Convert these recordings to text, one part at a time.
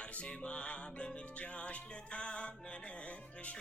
አርሴማ በምልጃሽ ለታመነብሽ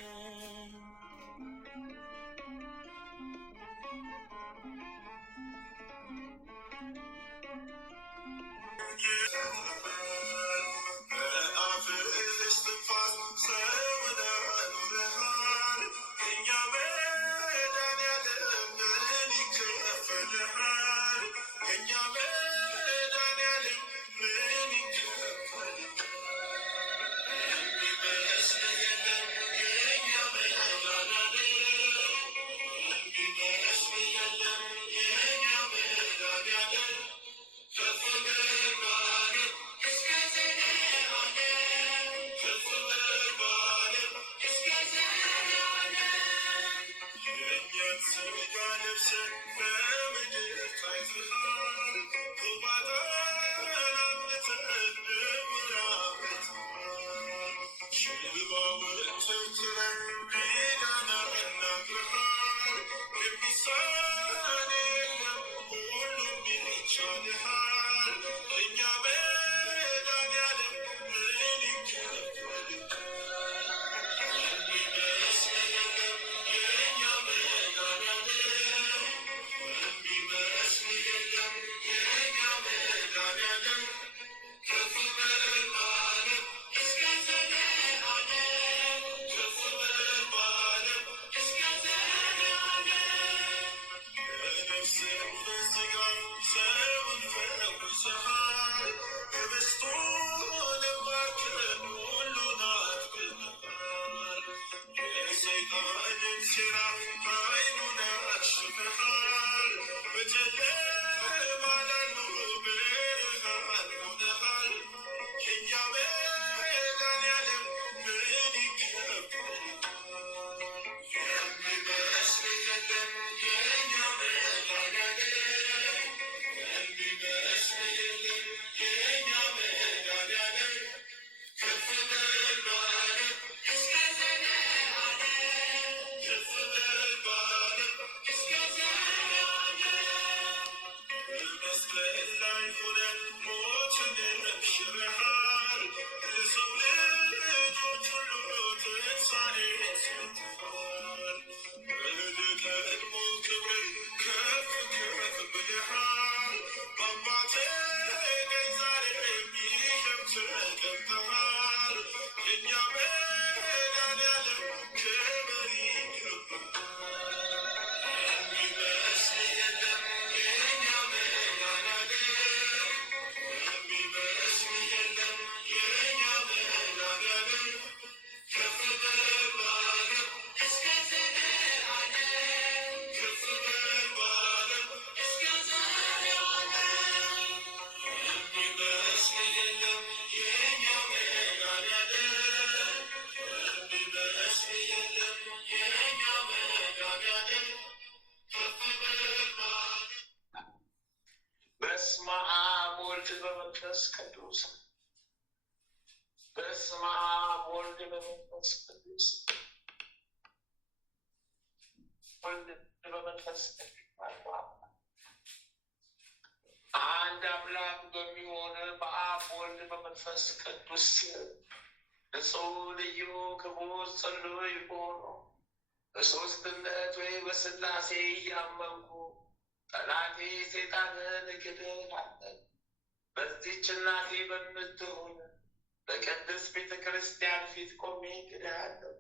አንድ አምላክ በሚሆን በአብ ወልድ በመንፈስ ቅዱስ ንጹሕ ልዩ ክቡር ጽሉይ ሆኖ በሦስትነት ወይ በሥላሴ እያመንኩ ጠላቴ ሰይጣንን እክድሃለሁ። በዚህች እናቴ በምትሆን በቅድስት ቤተ ክርስቲያን ፊት ቆሜ እክድሃለሁ።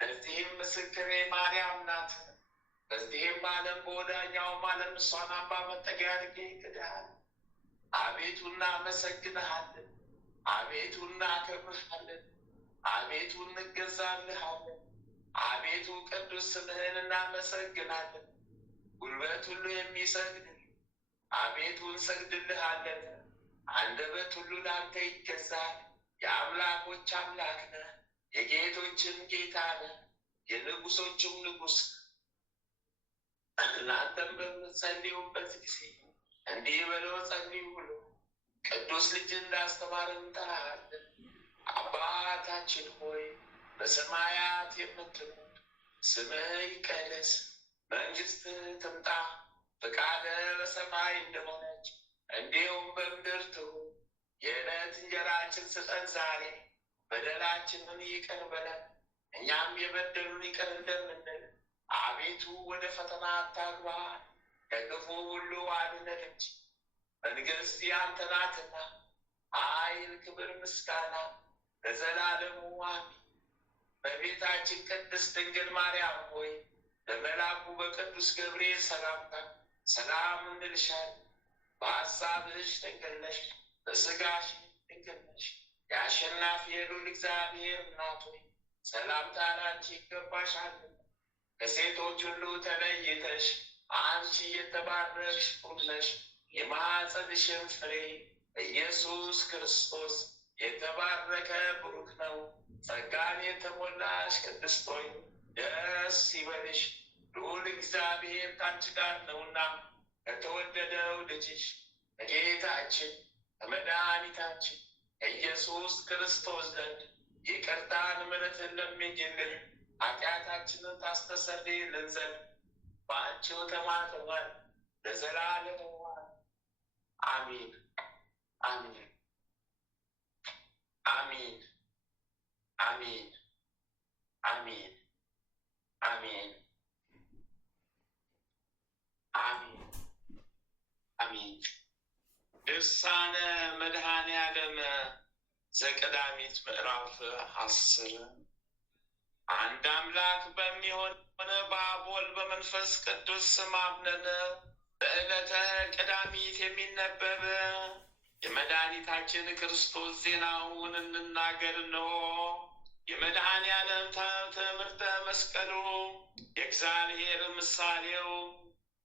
ለዚህም ምስክሬ ማርያም ናት። በዚህም ዓለም በወዳኛውም ዓለም እሷን አምባ መጠጊያ አድርጌ እክድሃለሁ። አቤቱ እናመሰግንሃለን፣ አቤቱ እናከብርሃለን፣ አቤቱ እንገዛልሃለን። አቤቱ ቅዱስ ስምህን እናመሰግናለን። ጉልበት ሁሉ የሚሰግድልህ አቤቱ እንሰግድልሃለን። አንደበት ሁሉ ለአንተ ይገዛል። የአምላኮች አምላክ ነህ፣ የጌቶችም ጌታ ነህ፣ የንጉሶችም ንጉሥ። እናንተም በምትጸልዩበት ጊዜ እንዲህ በለው ጸልዩ ብሎ ቅዱስ ልጅ እንዳስተማረን እንጠራሃለን። አባታችን ሆይ በሰማያት የምትኖር ስምህ ይቀደስ፣ መንግሥትህ ትምጣ፣ ፈቃድህ በሰማይ እንደሆነች እንዲሁም በምድር ትሁን። የዕለት እንጀራችን ስጠን ዛሬ፣ በደላችንን ይቅር በለን እኛም የበደሉን ይቅር እንደምንል፣ አቤቱ ወደ ፈተና አታግባን ከክፉ ሁሉ አድነን እንጂ መንግሥት ያንተ ናትና ኃይል፣ ክብር፣ ምስጋና ለዘላለሙ አሜን። በቤታችን ቅድስት ድንግል ማርያም ሆይ በመልአኩ በቅዱስ ገብርኤል ሰላምታ ሰላም እንልሻለን። በሐሳብሽ ድንግል ነሽ፣ በሥጋሽ ድንግል ነሽ። የአሸናፊ የልዑል እግዚአብሔር እናት ሆይ ሰላምታ ላንቺ ይገባሻልና ከሴቶች ሁሉ ተለይተሽ አንቺ የተባረክሽ ቡሩክ ነሽ። የማኅፀንሽም ፍሬ ኢየሱስ ክርስቶስ የተባረከ ቡሩክ ነው። ጸጋን የተሞላሽ ቅድስት ሆይ ደስ ይበልሽ፣ ልዑል እግዚአብሔር ከአንቺ ጋር ነውና ከተወደደው ልጅሽ ከጌታችን ከመድኃኒታችን ከኢየሱስ ክርስቶስ ዘንድ ይቅርታን ምሕረትን ለምኝልን ኃጢአታችንን ታስተሰርይልን ዘንድ በአንቺው ተማጽነን ለዘላለሙ አሜን አሜን አሜን አሜን አሜን አሜን አሜን አሜን። ድርሳነ መድኃኔ ዓለም ዘቀዳሚት ምዕራፍ 10 አንድ አምላክ በሚሆን በአብ ወልድ በመንፈስ ቅዱስ ስም አምነን በዕለተ ቀዳሚት የሚነበብ የመድኃኒታችን ክርስቶስ ዜናውን እንናገር ነው። የመድኃኔ ዓለም ትምህርተ መስቀሉ የእግዚአብሔር ምሳሌው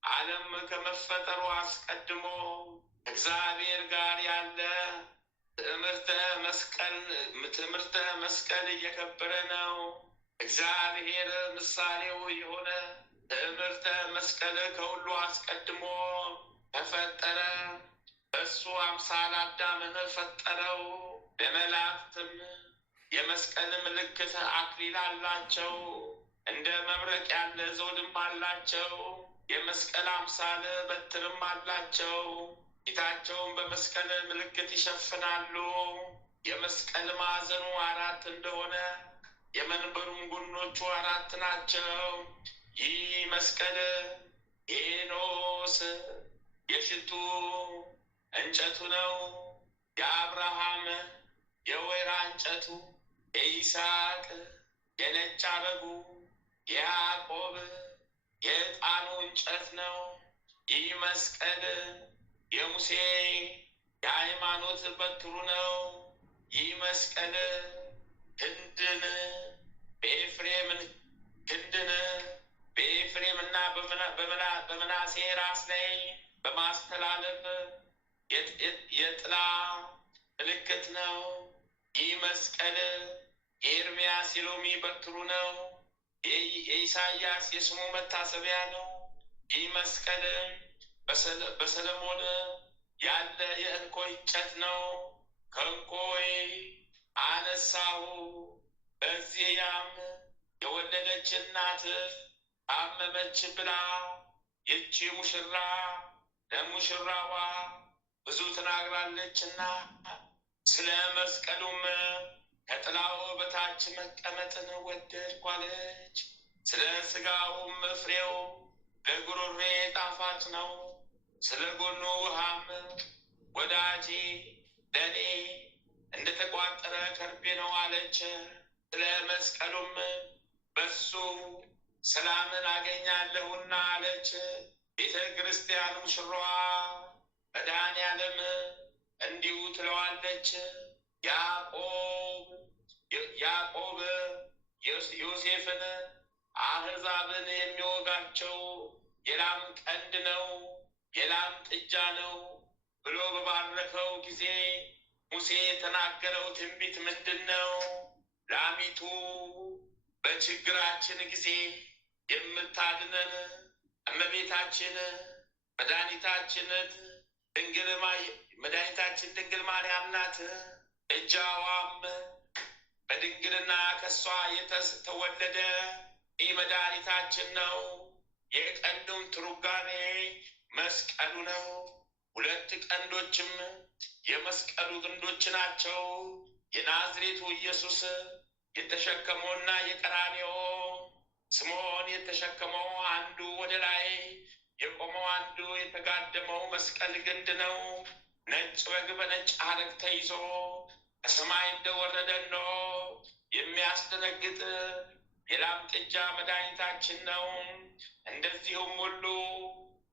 ዓለም ከመፈጠሩ አስቀድሞ እግዚአብሔር ጋር ያለ ትምህርተ መስቀል እየከበረ ነው። እግዚአብሔር ምሳሌው የሆነ ትምህርተ መስቀል ከሁሉ አስቀድሞ ተፈጠረ። በእሱ አምሳል አዳምን ፈጠረው። ለመላእክትም የመስቀል ምልክት አክሊል አላቸው፣ እንደ መብረቅ ያለ ዘውድም አላቸው። የመስቀል አምሳል በትርም አላቸው፣ ፊታቸውን በመስቀል ምልክት ይሸፍናሉ። የመስቀል ማዕዘኑ 4 እንደሆነ የመንበሩም ጎኖቹ 4 ናቸው። ይህ መስቀል ኤኖስ የሽቱ እንጨቱ ነው። የአብርሃም የወይራ እንጨቱ፣ የይስሐቅ የነጭ አበቡ፣ የያዕቆብ የዕጣኑ እንጨት ነው። ይህ መስቀል የሙሴ የሃይማኖት በትሩ ነው። ይህ መስቀል ክንድን በኤፍሬምና በምናሴ ራስ ላይ በማስተላለፍ የጥላ ምልክት ነው። ይህ መስቀል የኤርምያስ የሎሚ በትሩ ነው። የኢሳያስ የስሙ መታሰቢያ ነው። ይህ መስቀል በሰለሞን ያለ የእንኮይ እንጨት ነው። ከእንኮይ አነሳሁ። በዚያም የወለደች እናት አመመች ብላ ይቺ ሙሽራ ለሙሽራዋ ብዙ ትናግራለችና፣ ስለ መስቀሉም ከጥላው በታች መቀመጥን ወደድኩ አለች። ስለ ሥጋውም ፍሬው ለጉሮሬ ጣፋጭ ነው። ስለ ጎኑ ውሃም ወዳጄ ለእኔ እንደተቋጠረ ከርቤ ነው አለች። ስለ መስቀሉም በሱ ሰላምን አገኛለሁና አለች። ቤተ ክርስቲያን ሙሽራዋ መድኃኔ ዓለም እንዲሁ ትለዋለች። ያዕቆብ ዮሴፍን አሕዛብን የሚወጋቸው የላም ቀንድ ነው፣ የላም ጥጃ ነው ብሎ በባረከው ጊዜ ሙሴ የተናገረው ትንቢት ምንድን ነው? ላሚቱ በችግራችን ጊዜ የምታድነን እመቤታችን መድኃኒታችን ድንግል ማርያም ናት። እጃዋም በድንግልና ከሷ የተወለደ ይህ መድኃኒታችን ነው። የቀንዱም ትርጓሜ መስቀሉ ነው። 2 ቀንዶችም የመስቀሉ ግንዶች ናቸው። የናዝሬቱ ኢየሱስ የተሸከመውና የቀራንዮ ስምዖን የተሸከመው አንዱ ወደ ላይ የቆመው አንዱ የተጋደመው መስቀል ግንድ ነው። ነጭ በግ በነጭ ሐረግ ተይዞ ከሰማይ እንደወረደ ነው። የሚያስደነግጥ የላም ጥጃ መድኃኒታችን ነው። እንደዚሁም ሁሉ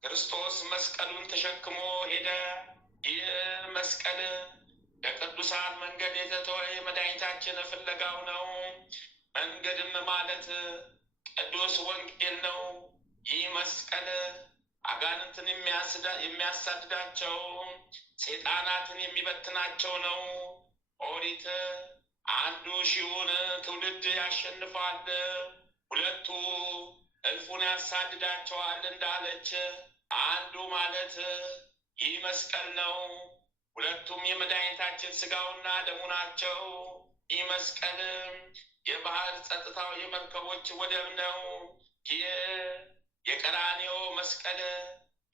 ክርስቶስ መስቀሉን ተሸክሞ ሄደ። ይህ መስቀል ከቅዱሳን መንገድ የተተወ የመድኃኒታችን ፍለጋው ነው። መንገድም ማለት ቅዱስ ወንጌል ነው። ይህ መስቀል አጋንንትን የሚያሳድዳቸው ሰይጣናትን የሚበትናቸው ነው። ኦሪት አንዱ ሺውን ትውልድ ያሸንፋል፣ ሁለቱ እልፉን ያሳድዳቸዋል እንዳለች አንዱ ማለት ይህ መስቀል ነው። ሁለቱም የመድኃኒታችን ሥጋውና ደሙ ናቸው። ይህ መስቀል የባህር ጸጥታው የመርከቦች ወደብ ነው። ይህ የቀራንዮ መስቀል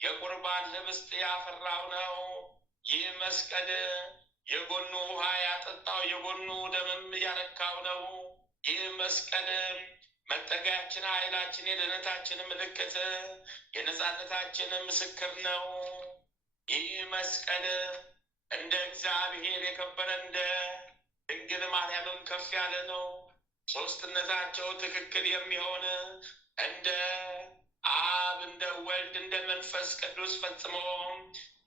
የቁርባን ህብስት ያፈራው ነው። ይህ መስቀል የጎኑ ውሃ ያጠጣው የጎኑ ደምም ያረካው ነው። ይህ መስቀል መጠጊያችን፣ ኃይላችን፣ የድኅነታችን ምልክት፣ የነጻነታችን ምስክር ነው። ይህ መስቀል እንደ እግዚአብሔር የከበረ እንደ ድንግል ማርያምም ከፍ ያለ ነው። ሦስትነታቸው ትክክል የሚሆን እንደ አብ እንደ ወልድ እንደ መንፈስ ቅዱስ ፈጽሞ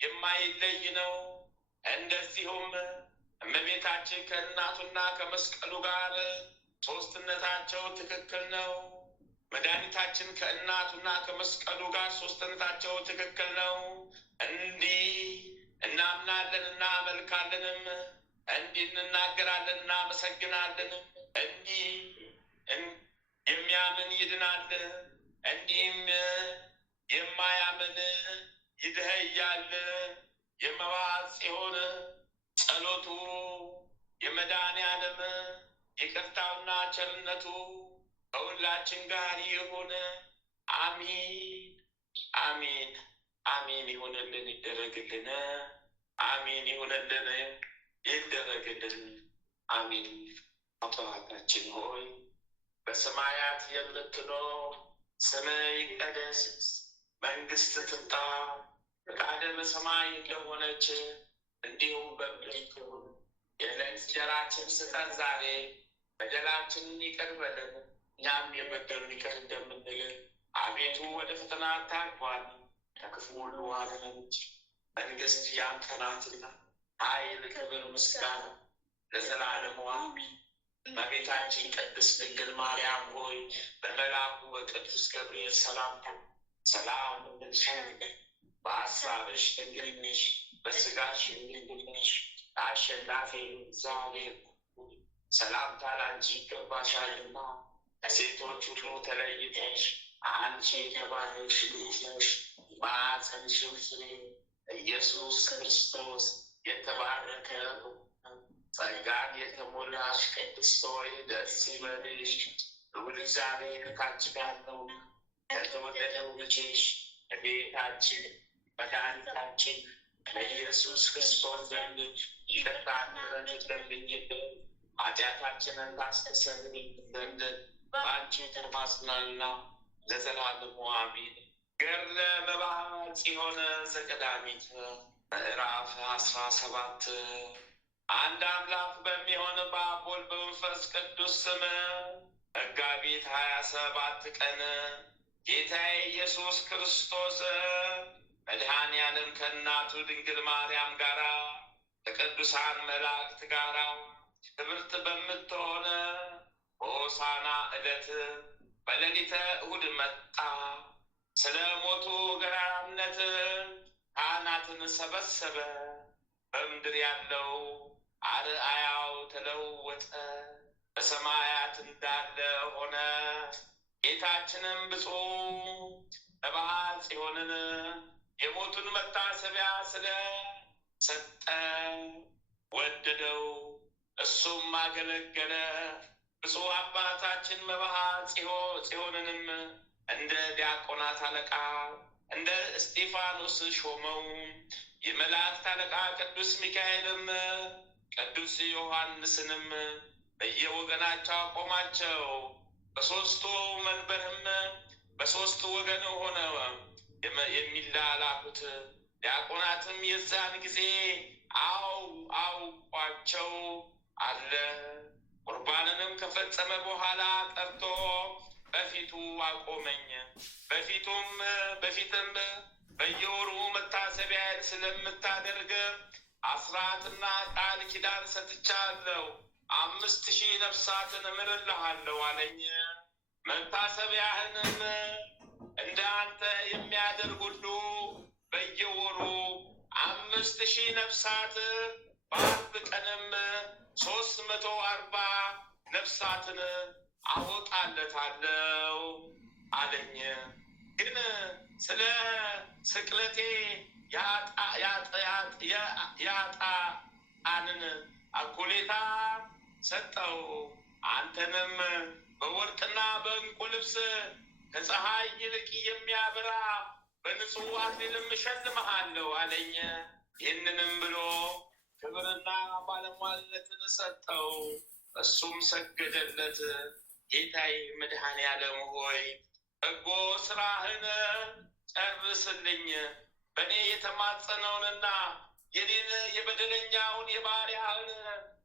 የማይለይ ነው። እንደዚሁም እመቤታችን ከእናቱና ከመስቀሉ ጋር ሦስትነታቸው ትክክል ነው። መድኃኒታችን ከእናቱና ከመስቀሉ ጋር ሦስትነታቸው ትክክል ነው። እንዲህ እናምናለን እናመልካለንም፣ እንዲህ እንናገራለን እናመሰግናለንም። እንዲህ የሚያምን ይድናል፣ እንዲህም የማያምን ይድኸያል። የመባዓ ጽዮን ጸሎቱ የመድኃኔዓለም ይቅርታውና ቸርነቱ ከሁላችን ጋር ይሁን። አሚን አሚን አሚን። ይሁንልን፣ ይደረግልን። አሚን ይሁንልን፣ ይደረግልን። አሚን። አባታችን ሆይ በሰማያት የምትኖር ስምህ ይቀደስ፣ መንግሥትህ ትምጣ፣ ፈቃድህ በሰማይ እንደሆነች እንዲሁም በምድር ትሁን። የዕለት እንጀራችንን ስጠን ዛሬ፣ በደላችንን ይቅር በለን እኛም የበደሉንን ይቅር እንደምንል። አቤቱ ወደ ፈተና አታግባን፣ ከክፉ ሁሉ አድነን እንጂ መንግሥት ያንተ ናትና፣ ኃይል፣ ክብር፣ ምስጋና ለዘላለሙ አሜን። እመቤታችን ቅድስት ድንግል ማርያም ሆይ በመልአኩ በቅዱስ ገብርኤል ሰላምታ ሰላም እንልሻለን። በሐሳብሽ ድንግል ነሽ፣ በሥጋሽም ድንግል ነሽ። አሸናፊ እግዚአብሔር ሰላምታ ላንቺ ይገባሻልና፣ ከሴቶች ሁሉ ተለይተሽ አንቺ የተባረክሽ ነሽ። በማኅፀንሽም ፍሬ ኢየሱስ ክርስቶስ የተባረከ ነው። ጸጋን የተሞላሽ ቅድስት ሆይ ደስ ይበልሽ፣ ልዑል እግዚአብሔር ከአንቺ ጋር ነውና ከተወደደው ልጅሽ ከጌታችን መድኃኒታችን ከኢየሱስ ክርስቶስ ዘንድ ይቅርታን ምሕረትን ለምኝልን ኃጢአታችንን ታስተሰርይልን ዘንድ በአንቺ ተማጽነናልና ለዘላለሙ አሜን። ገድለ መባዓ ጽዮን ዘቀዳሚት ምዕራፍ 17 አንድ አምላክ በሚሆን በአብ ወልድ በመንፈስ ቅዱስ ስም መጋቢት 27 ቀን ጌታዬ ኢየሱስ ክርስቶስ መድኃኔዓለም ከእናቱ ድንግል ማርያም ጋራ ከቅዱሳን መላእክት ጋራ ክብርት በምትሆነ በሆሳዕና ዕለት በሌሊተ እሑድ መጣ። ስለ ሞቱ ገናንነት ካህናትን ሰበሰበ። በምድር ያለው አርአያው ተለወጠ፣ በሰማያት እንዳለ ሆነ። ጌታችንም ብፁዕ መባዓ ጽዮንን የሞቱን መታሰቢያ ስለ ሰጠ ወደደው፣ እሱም አገለገለ። ብፁዕ አባታችን መባዓ ጽዮንንም እንደ ዲያቆናት አለቃ እንደ እስጢፋኖስ ሾመው። የመላእክት አለቃ ቅዱስ ሚካኤልም ቅዱስ ዮሐንስንም በየወገናቸው አቆማቸው። በሦስቱ መንበርም በሦስቱ ወገን ሆነው የሚላላኩት ዲያቆናትም የዛን ጊዜ አውቋቸው አለ። ቁርባንንም ከፈጸመ በኋላ ጠርቶ በፊቱ አቆመኝ። በፊትም በየወሩ መታሰቢያን ስለምታደርግ አስራትና ቃል ኪዳን ሰጥቻለሁ። 5000 ነፍሳትን እምርልሃለሁ አለኝ። መታሰቢያህንም እንደ አንተ የሚያደርግ ሁሉ በየወሩ 5000 ነፍሳት፣ በአርብ ቀንም 340 ነፍሳትን አወጣለታለሁ አለኝ። ግን ስለ ስቅለቴ ያጣንን አኩሌታ ሰጠው። አንተንም በወርቅና በዕንቁ ልብስ ከፀሐይ ይልቅ የሚያበራ በንጹሕ አክሊልም እሸልምሃለሁ አለኝ። ይህንንም ብሎ ክብርና ባለሟልነትን ሰጠው። እሱም ሰገደለት። ጌታዬ መድኃኔዓለም ሆይ በጎ ስራህን ጨርስልኝ። በእኔ የተማጸነውንና የኔን የበደለኛውን የባሪያህን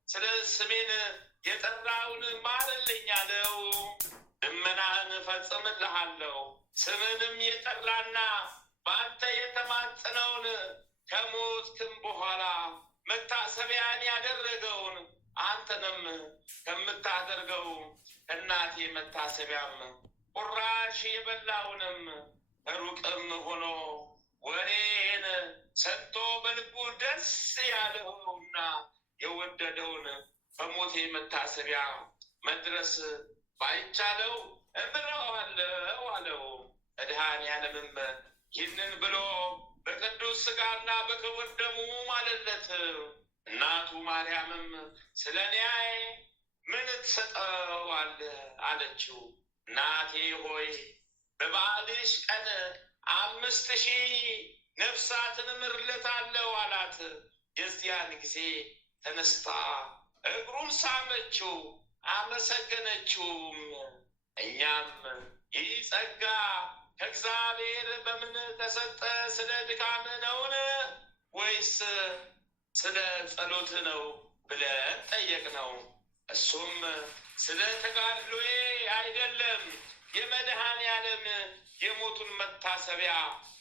ስለ ስሜን የጠራውን ማርልኝ አለው። ልመናህን እፈጽምልሃለሁ። ስምንም የጠራና በአንተ የተማጸነውን ከሞትክም በኋላ መታሰቢያን ያደረገውን አንተንም ከምታደርገው እናቴ መታሰቢያም ቁራሽ የበላውንም ሩቅም ሆኖ ወሬን ሰጥቶ በልቡ ደስ ያለውና የወደደውን በሞቴ መታሰቢያ መድረስ ባይቻለው እምረዋለሁ አለው። መድኃኔዓለምም ይህንን ብሎ በቅዱስ ሥጋና በክቡር ደሙ ማለለት። እናቱ ማርያምም ስለ እኔ ምን ትሰጠዋለህ አለችው። እናቴ ሆይ በበዓልሽ ቀን 5000 ነፍሳትን እምርለታለሁ አላት። የዚያን ጊዜ ተነስታ እግሩን ሳመችው፣ አመሰገነችውም። እኛም ይህ ጸጋ ከእግዚአብሔር በምን ተሰጠ? ስለ ድካም ነውን ወይስ ስለ ጸሎት ነው ብለን ጠየቅነው። እሱም ስለ ተጋድሎዬ አይደለም፣ የመድኃኔዓለም የሞቱን መታሰቢያ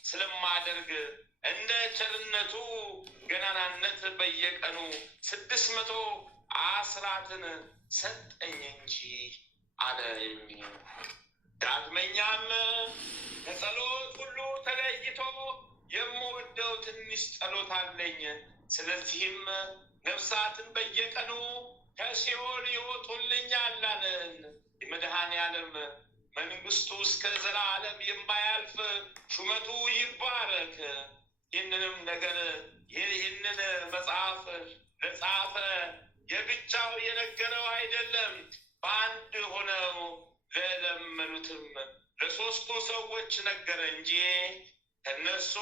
ስለማደርግ እንደ ቸርነቱ ገናናነት በየቀኑ 600 አስራትን ሰጠኝ እንጂ አለ። ዳግመኛም ከጸሎት ሁሉ ተለይቶ የምወደው ትንሽ ጸሎት አለኝ። ስለዚህም ነፍሳትን በየቀኑ ከሲኦል ይወጡልኛል አለን። የመድኃኔዓለም መንግስቱ እስከ ዘላለም የማያልፍ ሹመቱ ይባረክ። ይህንን መጽሐፍ ለጻፈ የብቻው የነገረው አይደለም፣ በአንድ ሆነው ለለመኑትም ለሶስቱ ሰዎች ነገረ እንጂ። ከነሱ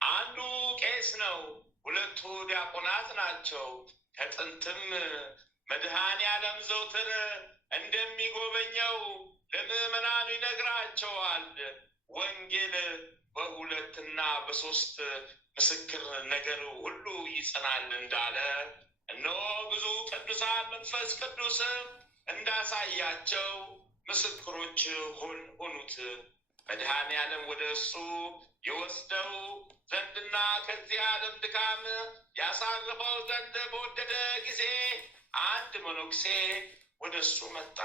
አንዱ ቄስ ነው፣ ሁለቱ ዲያቆናት ናቸው። ከጥንትም መድኃኔዓለም ዘውትር እንደሚጎበኘው ለምዕመናኑ ይነግራቸዋል። ወንጌል በ2 እና በ3 ምስክር ነገር ሁሉ ይጸናል እንዳለ እነሆ ብዙ ቅዱሳን መንፈስ ቅዱስ እንዳሳያቸው ምስክሮች ሆኑት። መድኃኔዓለም ወደ እሱ የወስደው ዘንድና ከዚህ ዓለም ድካም ያሳርፈው ዘንድ በወደደ ጊዜ አንድ መነኩሴ ወደ እሱ መጣ።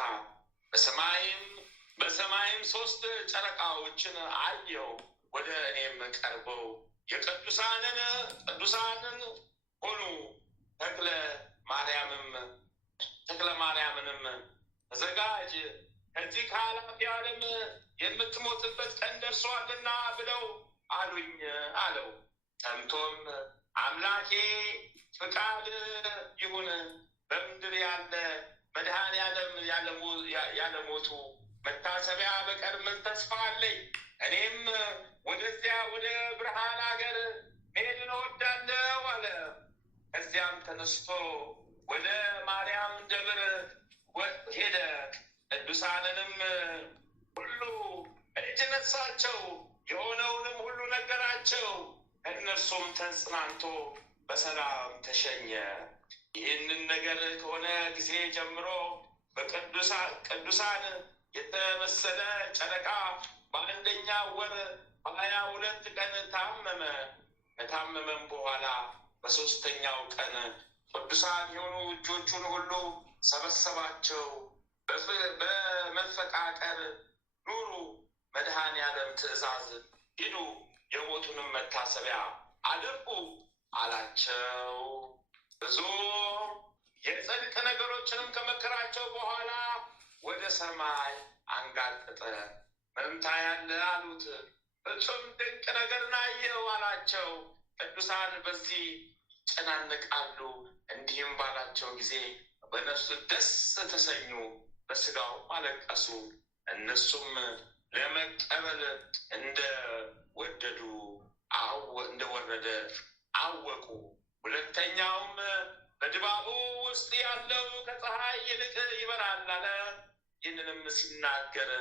በሰማይም 3 ጨረቃዎችን አየው። ወደ እኔም ቀርበው ቅዱሳንን ሆኑ። ተክለ ማርያምንም ተዘጋጅ፣ ከዚህ ከኃላፊ ዓለም የምትሞትበት ቀን ደርሷልና ብለው አሉኝ አለው። ሰምቶም አምላኬ ፍቃድ ይሁን፣ በምድር ያለ መድኃኔዓለም ያለሞቱ መታሰቢያ በቀር ምን ተስፋ አለኝ? እኔም ወደዚያ ወደ ብርሃን ሀገር መሄድ እወዳለሁ አለ። ከዚያም ተነስቶ ወደ ማርያም ደብር ሄደ። ቅዱሳንንም ሁሉ እጅ ነሳቸው፣ የሆነውንም ሁሉ ነገራቸው። እነርሱም ተጽናንቶ በሰላም ተሸኘ። ይህንን ነገር ከሆነ ጊዜ ጀምሮ በቅዱሳን የተመሰለ ጨረቃ በአንደኛ ወር 22 ቀን ታመመ። ከታመመም በኋላ በሶስተኛው ቀን ቅዱሳን የሆኑ እጆቹን ሁሉ ሰበሰባቸው። በመፈቃቀር ኑሩ፣ መድኃኔዓለም ትእዛዝ ሂዱ፣ የሞቱንም መታሰቢያ አድርጉ አላቸው። ብዙ የጽድቅ ነገሮችንም ከመከራቸው በኋላ ወደ ሰማይ አንጋጠጠ። ምንም ታያለህ አሉት። ፍጹም ድንቅ ነገርን አየሁ አላቸው። ቅዱሳን በዚህ ይጨናነቃሉ። እንዲህም ባላቸው ጊዜ በነፍሱ ደስ ተሰኙ፣ በስጋው አለቀሱ። እነሱም ለመቀበል እንደወረደ አወቁ። ሁለተኛውም በድባቡ ውስጥ ያለው ከፀሐይ ይልቅ ይበራል አለ። ይህንንም ሲናገር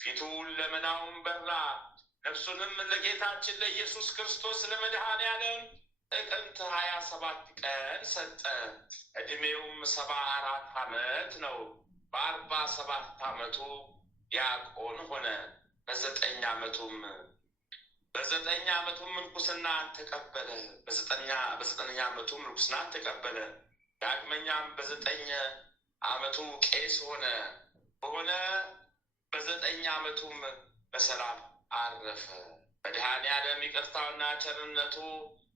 ፊቱ ለመናውም በራ። ነፍሱንም ለጌታችን ለኢየሱስ ክርስቶስ ለመድኃኔዓለም ጥቅምት 27 ቀን ሰጠ። ዕድሜውም 74 ዓመት ነው። በ47 ዓመቱ ዲያቆን ሆነ። በዘጠኝ ዓመቱም ምንኩስና ተቀበለ። በዘጠነኛ ዓመቱም ምንኩስና ተቀበለ። ዳግመኛም በ9 ዓመቱ ቄስ ሆነ። በ9 ዓመቱም በሰላም አረፈ። መድኃኔዓለም ይቅርታውና ቸርነቱ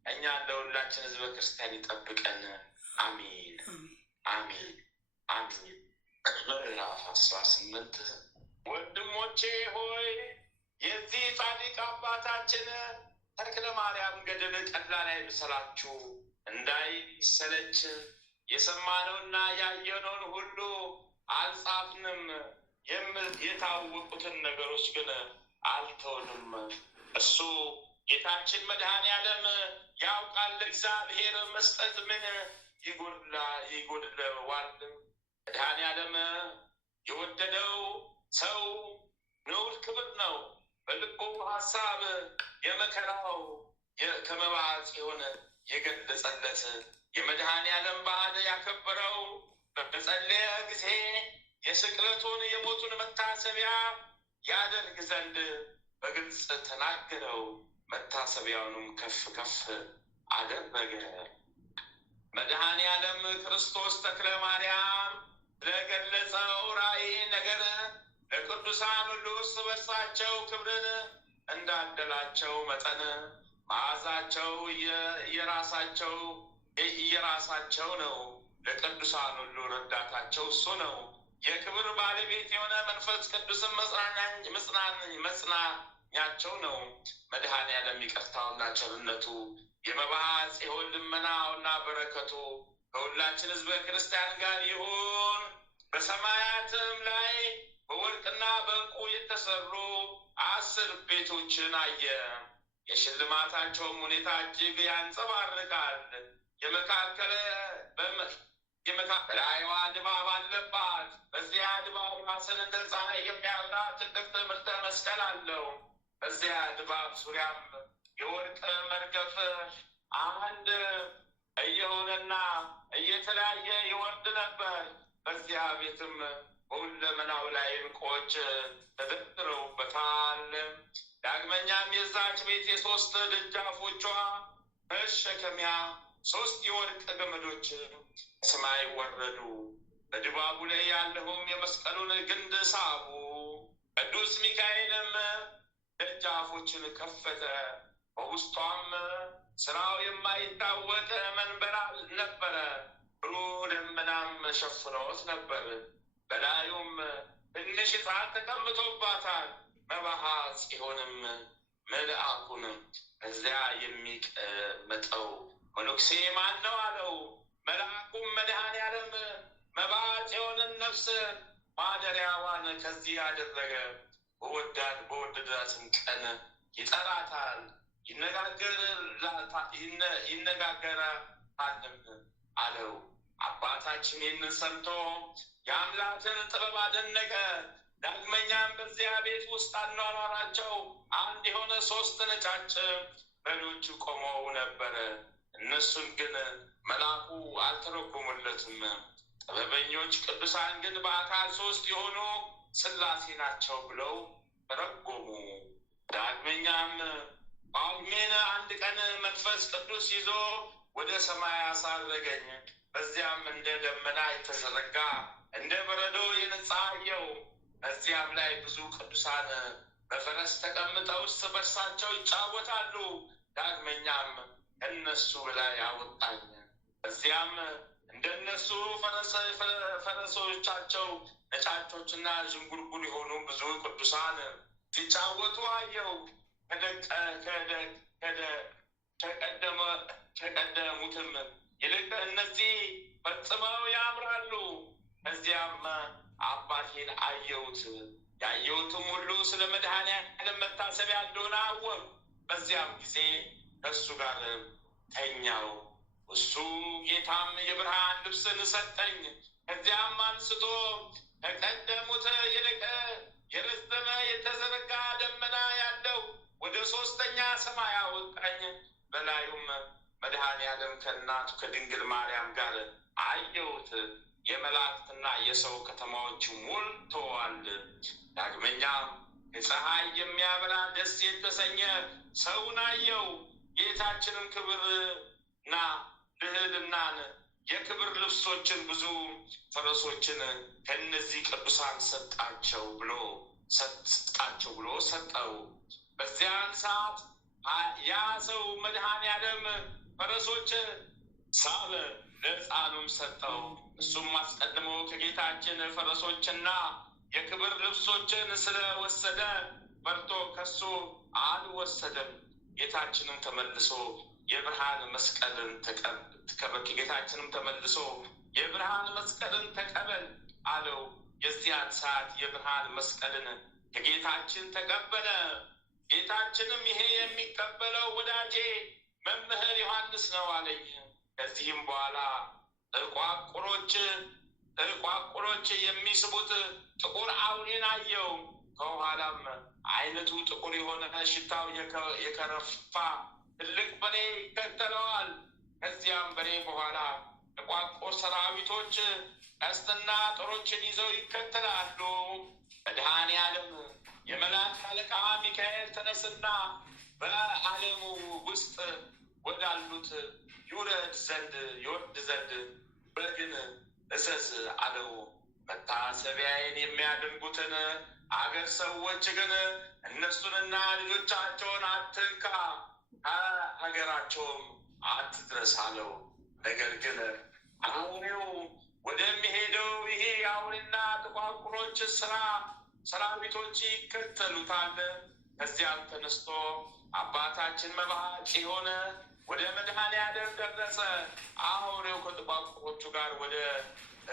እኛን ለሁላችን ሕዝበ ክርስቲያን ይጠብቀን። አሚን አሚን አሚን። ምዕራፍ 18 ወንድሞቼ ሆይ የዚህ ጻድቅ አባታችን ተክለ ማርያም ገድል ቀላል አይምሰላችሁ። እንዳይሰለች የሰማነውና ያየነውን ሁሉ አልጻፍንም። የታወቁትን ነገሮች ግን አልተውንም። እሱ ጌታችን መድኃኔዓለም ያውቃል። እግዚአብሔር መስጠት ምን ይጎድለዋል? መድኃኔዓለም የወደደው ሰው ንዑድ ክብር ነው። በልቡ ሀሳብ የመከራው ከመባ ጽዮን የገለጸለት የመድኃኔዓለም በዓል ያከበረው በጸለየ ጊዜ የስቅለቱን የሞቱን መታሰቢያ ያደርግ ዘንድ በግልጽ ተናገረው። መታሰቢያውንም ከፍ ከፍ አደረገ። መድኃኔዓለም ክርስቶስ ተክለ ማርያም ለገለጸው ራእይ ነገር ለቅዱሳን ሁሉ እርስ በርሳቸው ክብርን እንዳደላቸው መጠን መዓዛቸው የየራሳቸው ነው። ለቅዱሳን ሁሉ ረዳታቸው እሱ ነው። የክብር ባለቤት የሆነ መንፈስ ቅዱስን መጽናኛቸው ነው። መድኃኔዓለም ይቅርታውና ቸርነቱ የመባዓ ጽዮን ልመናውና በረከቱ ከሁላችን ሕዝበ ክርስቲያን ጋር ይሁን። በሰማያትም ላይ በወርቅና በዕንቁ የተሰሩ 10 ቤቶችን አየ። የሽልማታቸውም ሁኔታ እጅግ ያንጸባርቃል። የመካከላይዋ ድባብ አለባት። በዚያ ድባብ ራስን እንደ ፀሐይ የሚያበራ ትልቅ ትምህርተ መስቀል አለው። በዚያ ድባብ ዙሪያም የወርቅ መርገፍ አንድ እየሆነና እየተለያየ ይወርድ ነበር። በዚያ ቤትም በሁለመናው ላይ ዕንቁዎች ተደርድረውበታል። ዳግመኛም የዛች ቤት የ3 ደጃፎቿ መሸከሚያ 3 የወርቅ ገመዶች ከሰማይ ወረዱ። በድባቡ ላይ ያለውም የመስቀሉን ግንድ ሳቡ። ቅዱስ ሚካኤልም ደጃፎችን ከፈተ። በውስጧም ስራው የማይታወቅ መንበር ነበረ። ብሩህ ደመናም ሸፍኖት ነበር። በላዩም ትንሽ እሳት ተቀምጦባታል። መባዓ ጽዮንም መልአኩን እዚያ የሚቀመጠው መነኩሴ ማን ነው አለው። መልአኩም መድኃኔዓለም መባዓ ጽዮንን ነፍስ ማደሪያዋን ከዚህ ያደረገ በወደዳትም ቀን ይጠራታል፣ ይነጋገራታልም አለው። አባታችን ይህንን ሰምቶ የአምላክን ጥበብ አደነቀ። ዳግመኛም በዚያ ቤት ውስጥ አኗኗራቸው አንድ የሆነ 3 ነጫጭ በሬዎች ቆመው ነበረ። እነሱን ግን መልአኩ አልተረጎሙለትም። ጥበበኞች ቅዱሳን ግን በአካል 3 የሆኑ ሥላሴ ናቸው ብለው ተረጎሙ። ዳግመኛም ጳጉሜን 1 ቀን መንፈስ ቅዱስ ይዞ ወደ ሰማይ አሳረገኝ። በዚያም እንደ ደመና የተዘረጋ እንደ በረዶ የነጻ አየሁ። በዚያም ላይ ብዙ ቅዱሳን በፈረስ ተቀምጠው እርስ በርሳቸው ይጫወታሉ። ዳግመኛም ከእነሱ በላይ አወጣኝ። በዚያም እንደነሱ ፈረሶቻቸው ነጫጮችና ዥንጉርጉር የሆኑ ብዙ ቅዱሳን ሲጫወቱ አየሁ። ከቀደሙትም ይልቅ እነዚህ ፈጽመው ያምራሉ። ከዚያም አባቴን አየሁት። ያየሁትም ሁሉ ስለ መድኃኔዓለም መታሰቢያ እንደሆነ አወቅሁ። በዚያም ጊዜ ከእሱ ጋር ተኛው። እሱ ጌታም የብርሃን ልብስን ሰጠኝ። ከዚያም አንስቶ ከቀደሙት ይልቅ የረዘመ የተዘረጋ ደመና ያለው ወደ 3ኛ ሰማይ አወጣኝ። በላዩም መድኃኔዓለም ከእናቱ ከድንግል ማርያም ጋር አየሁት። የመላእክትና የሰው ከተማዎች ሞልተዋል። ዳግመኛም ከፀሐይ የሚያበራ ደስ የተሰኘ ሰውን አየሁ። ጌታችንም ክብርና ልዕልናን የክብር ልብሶችን ብዙ ፈረሶችን ከእነዚህ ቅዱሳን ሰጣቸው ብሎ ሰጠው። በዚያን ሰዓት ያ ሰው መድኃኔዓለም ፈረሶች ሳበ፣ ለሕፃኑም ሰጠው። እሱም አስቀድሞ ከጌታችን ፈረሶችና የክብር ልብሶችን ስለወሰደ ፈርቶ ከሱ አልወሰደም። ጌታችንም ተመልሶ የብርሃን መስቀልን ተቀበል አለው። የዚያን ሰዓት የብርሃን መስቀልን ከጌታችን ተቀበለ። ጌታችንም ይሄ የሚቀበለው ወዳጄ መምህር ዮሐንስ ነው አለኝ። ከዚህም በኋላ ዕቋቁሮች የሚስቡት ጥቁር አውሬን አየው። ከኋላም አይነቱ ጥቁር የሆነ ሽታው የከረፋ ትልቅ በሬ ይከተለዋል። ከዚያም በሬ በኋላ ጥቋቁር ሰራዊቶች ቀስትና ጦሮችን ይዘው ይከተላሉ። መድኃኔዓለም የመላእክት አለቃ ሚካኤል ተነስና በዓለሙ ውስጥ ወዳሉት ይወርድ ዘንድ በግን እዘዝ አለው። መታሰቢያዬን የሚያደርጉትን አገር ሰዎች ግን እነሱንና ልጆቻቸውን አትንካ፣ ሀገራቸውም አትድረስ አለው። ነገር ግን አውሬው ወደሚሄደው ይሄ አውሬና ጥቋቁሮች ሰራዊቶች ይከተሉታል። ከዚያም ተነስቶ አባታችን መባጭ የሆነ ወደ መድኃኔዓለም ደረሰ። አውሬው ከጥቋቁሮቹ ጋር ወደ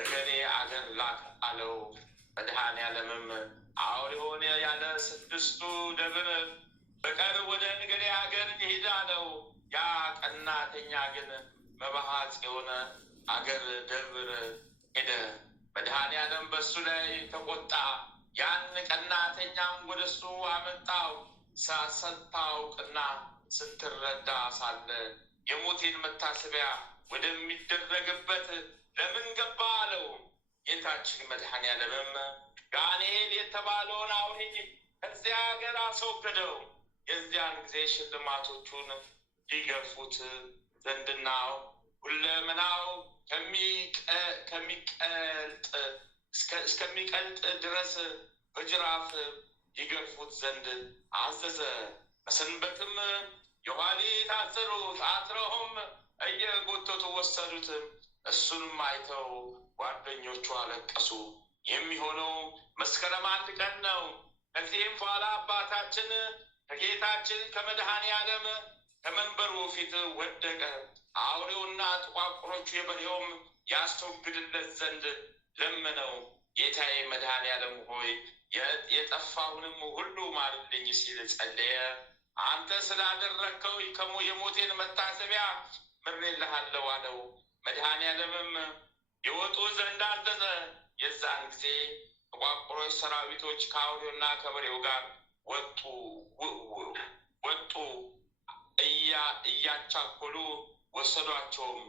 እገሌ አገር ላክ አለው። መድኃኔዓለምም አውሬውን ያለ 6ቱ ደብር በቀር ወደ እገሌ አገር ይሄድ አለው። ያ ቀናተኛ ግን መባሃጽ የሆነ አገር ደብር ሄደ። መድኃኔዓለም በሱ ላይ ተቆጣ። ያን ቀናተኛም ወደ እሱ አመጣው። ሳታውቅና ስትረዳ ሳለ የሞቴን መታሰቢያ ወደሚደረግበት ለምን ገባ አለው። ጌታችን መድኃኔዓለምም ጋኔል የተባለውን አውሬ ከዚያ ሀገር አስወገደው። የዚያን ጊዜ ሽልማቶቹን ሊገፉት ዘንድና ሁለመናው እስከሚቀልጥ ድረስ በጅራፍ ይገርፉት ዘንድ አዘዘ። በሰንበትም የኋሊት አሰሩት። አስረውም እየጎተቱ ወሰዱት። እሱንም አይተው ጓደኞቹ አለቀሱ። የሚሆነው መስከረም 1 ቀን ነው። ከዚህም በኋላ አባታችን ከጌታችን ከመድኃኔዓለም ከመንበሩ ፊት ወደቀ። አውሬውና ጥቋቁሮቹ የበሬውም ያስወግድለት ዘንድ ለመነው። ጌታዬ መድኃኔዓለም ሆይ የጠፋውንም ሁሉ ማርልኝ ሲል ጸለየ። አንተ ስላደረግከው የሞቴን መታሰቢያ ምሬልሃለሁ አለው። መድኃኔዓለምም የወጡ ዘንድ አዘዘ። የዛን ጊዜ ጥቋቁሮች ሰራዊቶች ከአውሬውና ከበሬው ጋር ወጡ እያቻኮሉ ወሰዷቸውም፣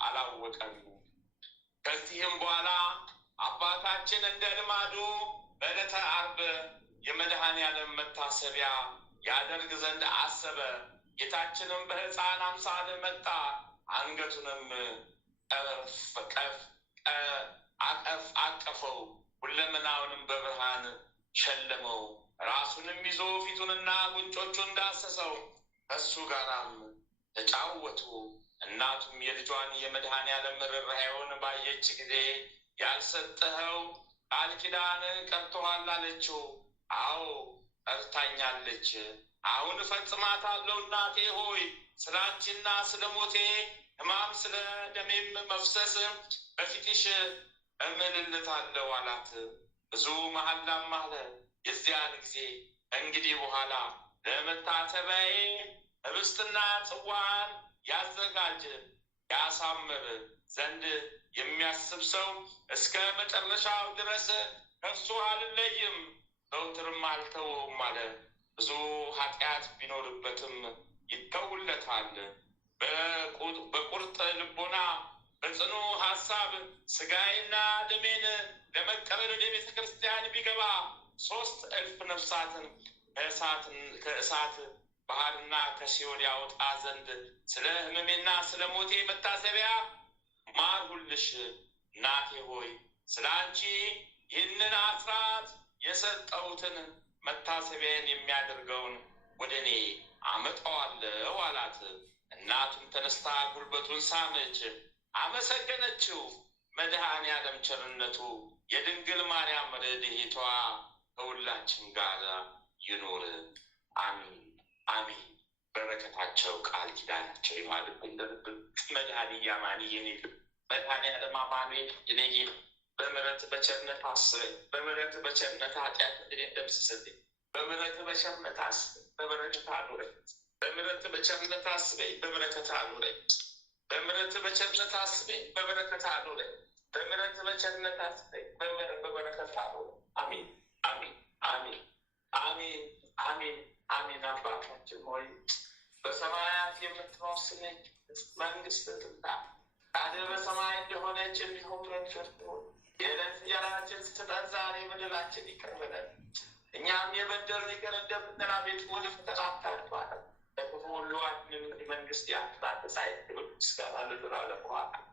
አላወቀም። ከዚህም በኋላ አባታችን እንደ ልማዱ በዕለተ ዓርብ የመድኃኔዓለም መታሰቢያ ያደርግ ዘንድ አሰበ። ጌታችንም በሕፃን አምሳል መጣ። አንገቱንም አቀፈው፣ ሁለመናውንም በብርሃን ሸለመው። ራሱንም ይዞ ፊቱንና ጉንጮቹን ዳሰሰው። ከእሱ ጋራም ተጫወቱ። እናቱም የልጇን የመድኃኔዓለም ርኅራኄውን ባየች ጊዜ ያልሰጠኸው ቃል ኪዳን ቀርቶሃል አለችው። አዎ ቀርታኛለች፣ አሁን እፈጽማታለሁ። እናቴ ሆይ ስለ አንቺና ስለ ሞቴ ሕማም ስለ ደሜም መፍሰስ በፊትሽ እምልልታለሁ አላት። ብዙ መሐላም ማለ። የዚያን ጊዜ እንግዲህ በኋላ ለመታሰቢያዬ ኅብስትና ጽዋን ያዘጋጅ ያሳምር ዘንድ የሚያስብ ሰው እስከ መጨረሻው ድረስ ከእርሱ አልለይም፣ ዘወትርም አልተወውም አለ። ብዙ ኃጢአት ቢኖርበትም ይተውለታል። በቁርጥ ልቦና በጽኑ ሐሳብ ሥጋዬና ደሜን ለመቀበል ወደ ቤተ ክርስቲያን ቢገባ 3,000 ነፍሳትን ከእሳት ባህርና ከሲኦል ያወጣ ዘንድ ስለ ሕመሜና ስለ ሞቴ መታሰቢያ ማርሁልሽ። እናቴ ሆይ ስለ አንቺ ይህንን አስራት የሰጠሁትን መታሰቢያን የሚያደርገውን ወደ እኔ አመጣዋለሁ አላት። እናቱም ተነስታ ጉልበቱን ሳመች፣ አመሰገነችው። መድኃኔዓለም ቸርነቱ የድንግል ማርያም ረድኤቷ ከሁላችን ጋር ይኑር፣ አሚን አሚን። በረከታቸው ቃል ኪዳናቸው ይዋልብን እንደልብን። መድኃኒያ ማን የኔ መድኃኔዓለም አማኑኤል የኔ ጌታ በምሕረት በቸርነት አስበኝ፣ በምሕረት በቸርነት ኃጢአት እኔን ደምስስልኝ፣ በምሕረት በቸርነት አስበኝ፣ በበረከት አኑረኝ፣ በምሕረት በቸርነት አስበኝ፣ በበረከት አኑረኝ፣ በምሕረት በቸርነት አስበኝ፣ በበረከት አኑረኝ፣ በምሕረት በቸርነት አስበኝ፣ በበረከት አኑረኝ። አሚን አሚን አሚን አሚን አሚን አሚን። አባታችን ሆይ በሰማያት የምትኖር ስምህ መንግሥትህ ትምጣ፣ ፈቃድህ በሰማይ እንደሆነች እንዲሁም በምድር ትሁን። የዕለት እንጀራችንን ስጠን ዛሬ፣ በደላችንን ይቅር በለን እኛም የበደሉንን ይቅር እንደምንል፣ አቤቱ ወደ ፈተና አታግባን ከክፉ ሁሉ አድነን። መንግሥት ያንተ ናት፣ ኃይል፣ ክብር፣ ምስጋና ለዘላለሙ አሜን።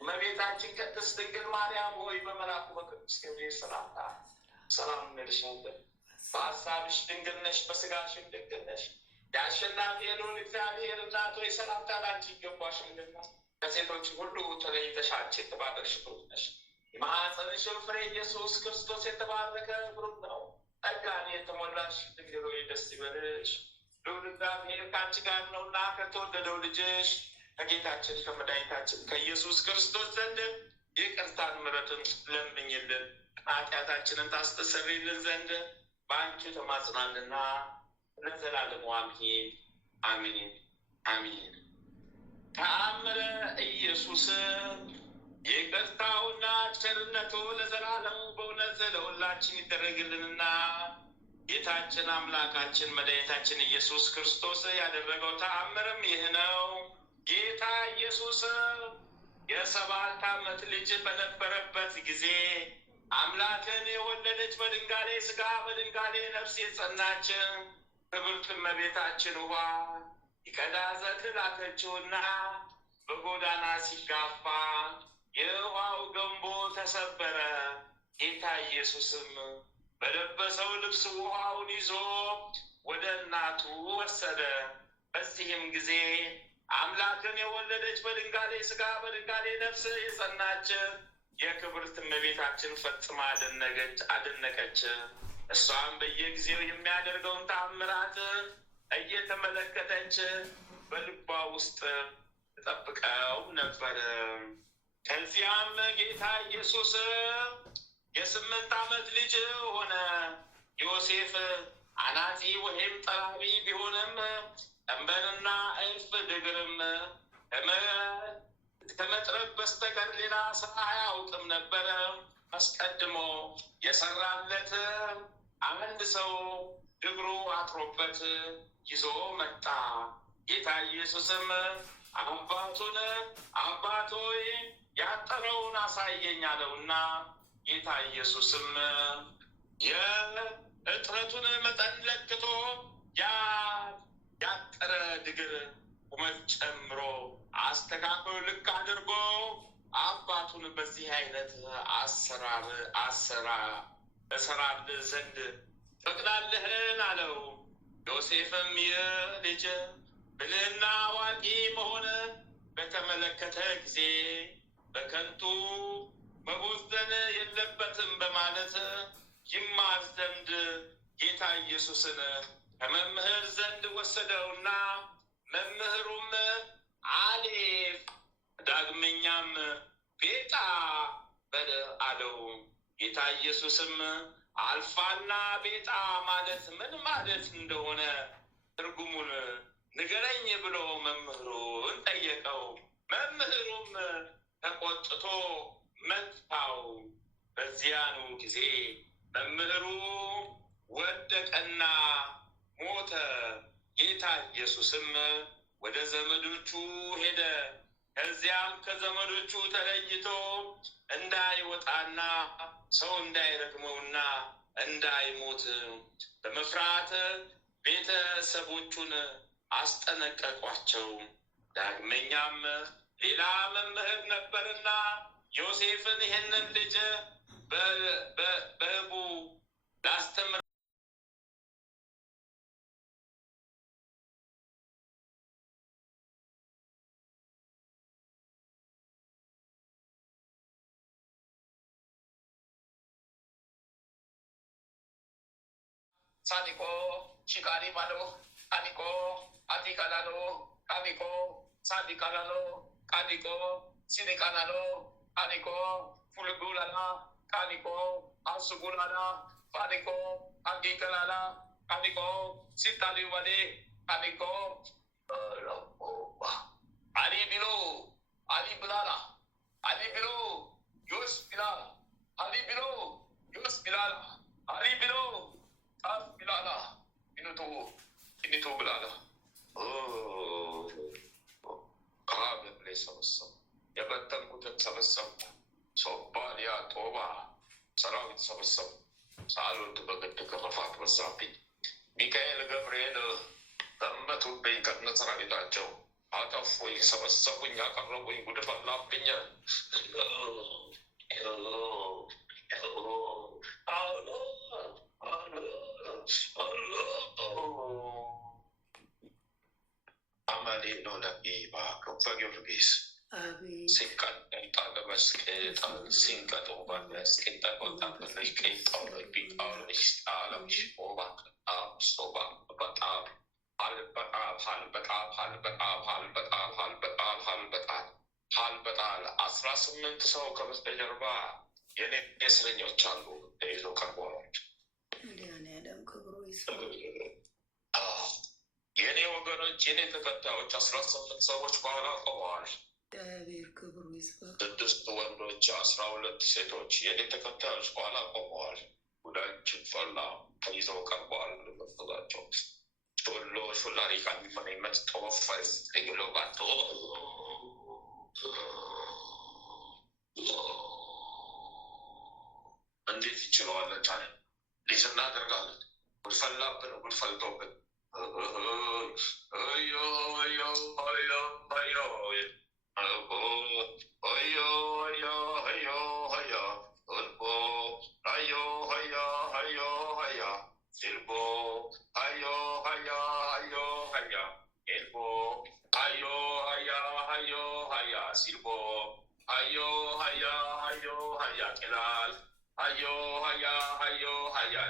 እመቤታችን ቅድስት ድንግል ማርያም ሆይ በመልአኩ በቅዱስ ገብርኤል ሰላምታ ሰላም እንልሻለን። በሐሳብሽ ድንግል ነሽ፣ በሥጋሽም ድንግል ነሽ። የአሸናፊ የልዑል እግዚአብሔር እናት ሆይ ሰላምታ ላንቺ ይገባሻልና ከሴቶች ሁሉ ተለይተሽ አንቺ የተባረክሽ ብሩክ ነሽ። የማኅፀንሽም ፍሬ ኢየሱስ ክርስቶስ የተባረከ ብሩክ ነው። ጸጋን የተሞላሽ ድንግል ሆይ ደስ ይበልሽ፣ ልዑል እግዚአብሔር ከአንቺ ጋር ነውና ከተወደደው ልጅሽ ከጌታችን ከመድኃኒታችን ከኢየሱስ ክርስቶስ ዘንድ ይቅርታን ምሕረትን ለምኝልን ኃጢአታችንን ታስተሰርይልን ዘንድ በአንቺ ተማጽናልና ለዘላለሙ አሜን አሜን አሜን። ተአምረ ኢየሱስ ይቅርታውና ቸርነቱ ለዘላለሙ በእውነት ለሁላችን ይደረግልንና ጌታችን አምላካችን መድኃኒታችን ኢየሱስ ክርስቶስ ያደረገው ተአምርም ይህ ነው። ጌታ ኢየሱስ የ7 ዓመት ልጅ በነበረበት ጊዜ አምላክን የወለደች በድንጋሌ ሥጋ በድንጋሌ ነፍስ የጸናች ክብርት እመቤታችን ውሃ ይቀዳ ዘንድ ላከችውና በጎዳና ሲጋፋ የውሃው ገንቦ ተሰበረ። ጌታ ኢየሱስም በለበሰው ልብስ ውሃውን ይዞ ወደ እናቱ ወሰደ። በዚህም ጊዜ አምላክን የወለደች በድንጋሌ ሥጋ በድንጋሌ ነፍስ የጸናች የክብርት እመቤታችን ፈጽማ አደነቀች። እሷም በየጊዜው የሚያደርገውን ተአምራት እየተመለከተች በልቧ ውስጥ ተጠብቀው ነበር። ከዚያም ጌታ ኢየሱስ የ8 ዓመት ልጅ ሆነ። ዮሴፍ አናጺ ወይም ጠራቢ ቢሆንም ቀንበርና እልፍ ድግርም ከመጥረብ በስተቀር ሌላ ስራ አያውቅም ነበረ። አስቀድሞ የሰራለት አንድ ሰው ድግሩ አጥሮበት ይዞ መጣ። ጌታ ኢየሱስም አባቱን አባት ሆይ ያጠረውን አሳየኝ አለውና ጌታ ኢየሱስም የእጥረቱን መጠን ለክቶ ያጠረ ድግር ቁመት ጨምሮ አስተካክሎ ልክ አድርጎ አባቱን በዚህ አይነት እሰራል ዘንድ ፈቅዳለህን አለው። ዮሴፍም ይህ ልጅ ብልህና አዋቂ መሆን በተመለከተ ጊዜ በከንቱ መቦዘን የለበትም በማለት ይማር ዘንድ ጌታ ኢየሱስን ከመምህር ዘንድ ወሰደውና መምህሩም አሌፍ ዳግመኛም ቤጣ በል አለው። ጌታ ኢየሱስም አልፋና ቤጣ ማለት ምን ማለት እንደሆነ ትርጉሙን ንገረኝ ብሎ መምህሩን ጠየቀው። መምህሩም ተቆጥቶ መታው። በዚያኑ ጊዜ መምህሩ ወደቀና ሞተ። ጌታ ኢየሱስም ወደ ዘመዶቹ ሄደ። ከዚያም ከዘመዶቹ ተለይቶ እንዳይወጣና ሰው እንዳይረግመውና እንዳይሞት በመፍራት ቤተሰቦቹን አስጠነቀቋቸው። ዳግመኛም ሌላ መምህር ነበርና ዮሴፍን ይህንን ልጅ በህቡ ላስተምር ሳኒቆ ሺቃሪ ማሎ ቃኒቆ አቲቃላሎ ቃኒቆ ሳዲቃላሎ ቃኒቆ ሲኒቃላሎ ቃኒቆ ፉልጉላላ ቃኒቆ አሱጉላላ ቃኒቆ አንጊቀላላ ቃኒቆ ሲታሊው ባሌ ቃኒቆ አሊ ቢሎ አሊ ብላላ አሊ ቢሎ ዮስ ቢላላ አሊ ቢሎ ዮስ ቢላላ አሊ ቢሎ ጣፍ ቢላላ ኢኒቶ ብላላ ብሌ ሰበሰቡ። የበተንኩትን ሰበሰብኩ። ሶባሊያ ጦባ ሰራዊት ሰበሰቡ። ሳልወድ በግድ ግርፋት በዛብኝ። ሚካኤል ገብርኤል ዘመቱብኝ ከነ ሰራዊታቸው። አጠፉኝ፣ ሰበሰቡኝ፣ ያቀረቡኝ፣ ጉድ ፈላብኝ። አማሌሎ ለቢባ ከፈጊርጊስ ሲቀጣለ መስቀጣል ሲንቀጦ ባለስቀጣ ቆጣለሽ ቀጣለ ቢጣለሽ ጣለሽ ኦባ አብሶባ በጣም አልበጣል 18 ሰው ከበስተጀርባ የኔ እስረኞች አሉ ተይዞ ቀርበዋል። የኔ ወገኖች የኔ ተከታዮች 18 ሰዎች በኋላ ቆመዋል። 6 ወንዶች 12 ሴቶች የኔ ተከታዮች በኋላ ቆመዋል። ጉዳችን ፈላ ተይዘው ቀርበዋል። መፍዛቸው ሾሎ ሾላሪ ካሚመን መጥተወፈስ ግሎባቶ እንዴት ይችለዋለን? ቻለ ሊስ እናደርጋለን። ጉድፈላብን ጉድፈልቶብን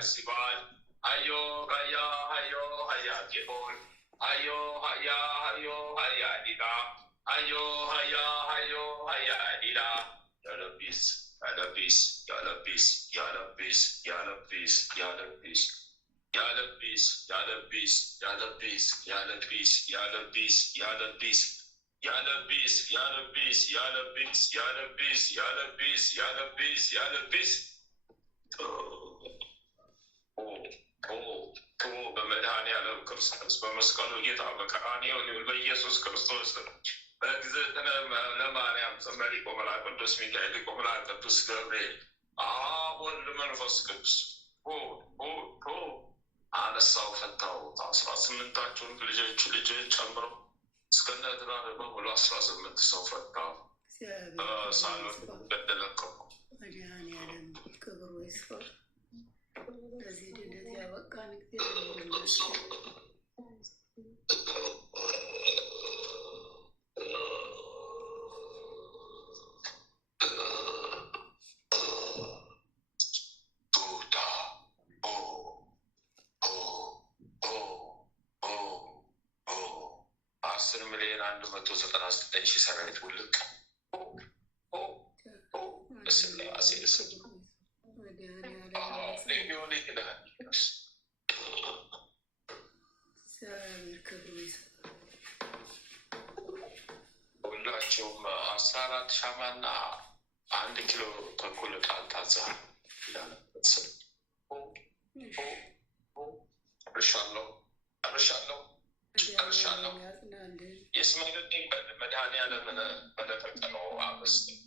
ሲባል አዮ ሀያ ሀዮ ሀያ ጌቦል አዮ ሀያ ሀዮ ሀያ ዲዳ አዮ ሀያ ሀዮ ሀያ ዲዳ በመድኃኔዓለም ክርስቶስ በመስቀሉ ጌታ በቀራንዮ በኢየሱስ ክርስቶስ በእግዝእትነ ለማርያም ጽመሪ ቆመላ ቅዱስ ሚካኤል ቆመላ ቅዱስ ገብርኤል አብ ወልድ መንፈስ ቅዱስ አነሳው ፈታው 18ቱን ልጆች ጨምሮ እስከነ ድራር በሙሉ 18 ሰው ፈታው። ሳሎን በደለቀው መድኃኔዓለም ክብሩ ይስፋ። ለዚህ ድነት ያበቃን እግዚአብሔር ይመስገን። ሰራዊት ውልቅ በስላሴ ስም ሊሆን ይችላል። ሁላቸውም 14 ሻማና 1 ኪሎ ተኩል ዕጣን ታዘዋል። ጨርሻለሁ። ይስመርልኝ መድኃኔዓለምን በለተቀነው አመስግን።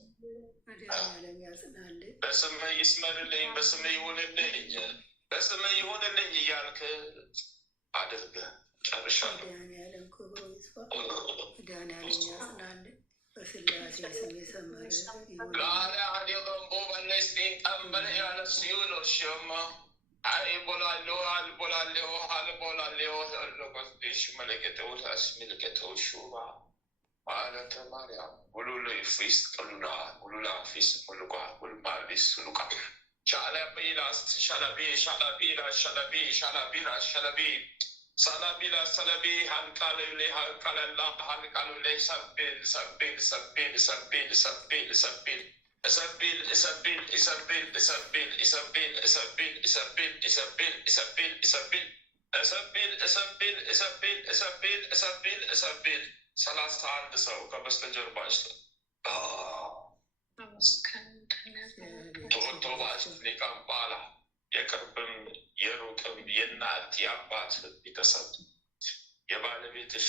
በስምህ ይስመርልኝ፣ በስምህ ይሁንልኝ፣ በስምህ ይሁንልኝ እያልክ አድርገህ ጨርሻለሁ። አይ ቦላለሁ መለከተው ታስመለከተው ሹባ ማለት ማርያም ሁሉ ፊስ ጥሉና ሁሉ ፊስ ሙሉቃ ሁሉ ማርዲስ ሉቃ ሻላቢላስ ሻላቢላ ሰለቢ ሀልቃሉሌ ሰቢል 31 ሰው ከበስተጀርባች ቶባስ ሊቃምባላ የቅርብም የሩቅም የእናት የአባት ቤተሰብ የባለቤትሽ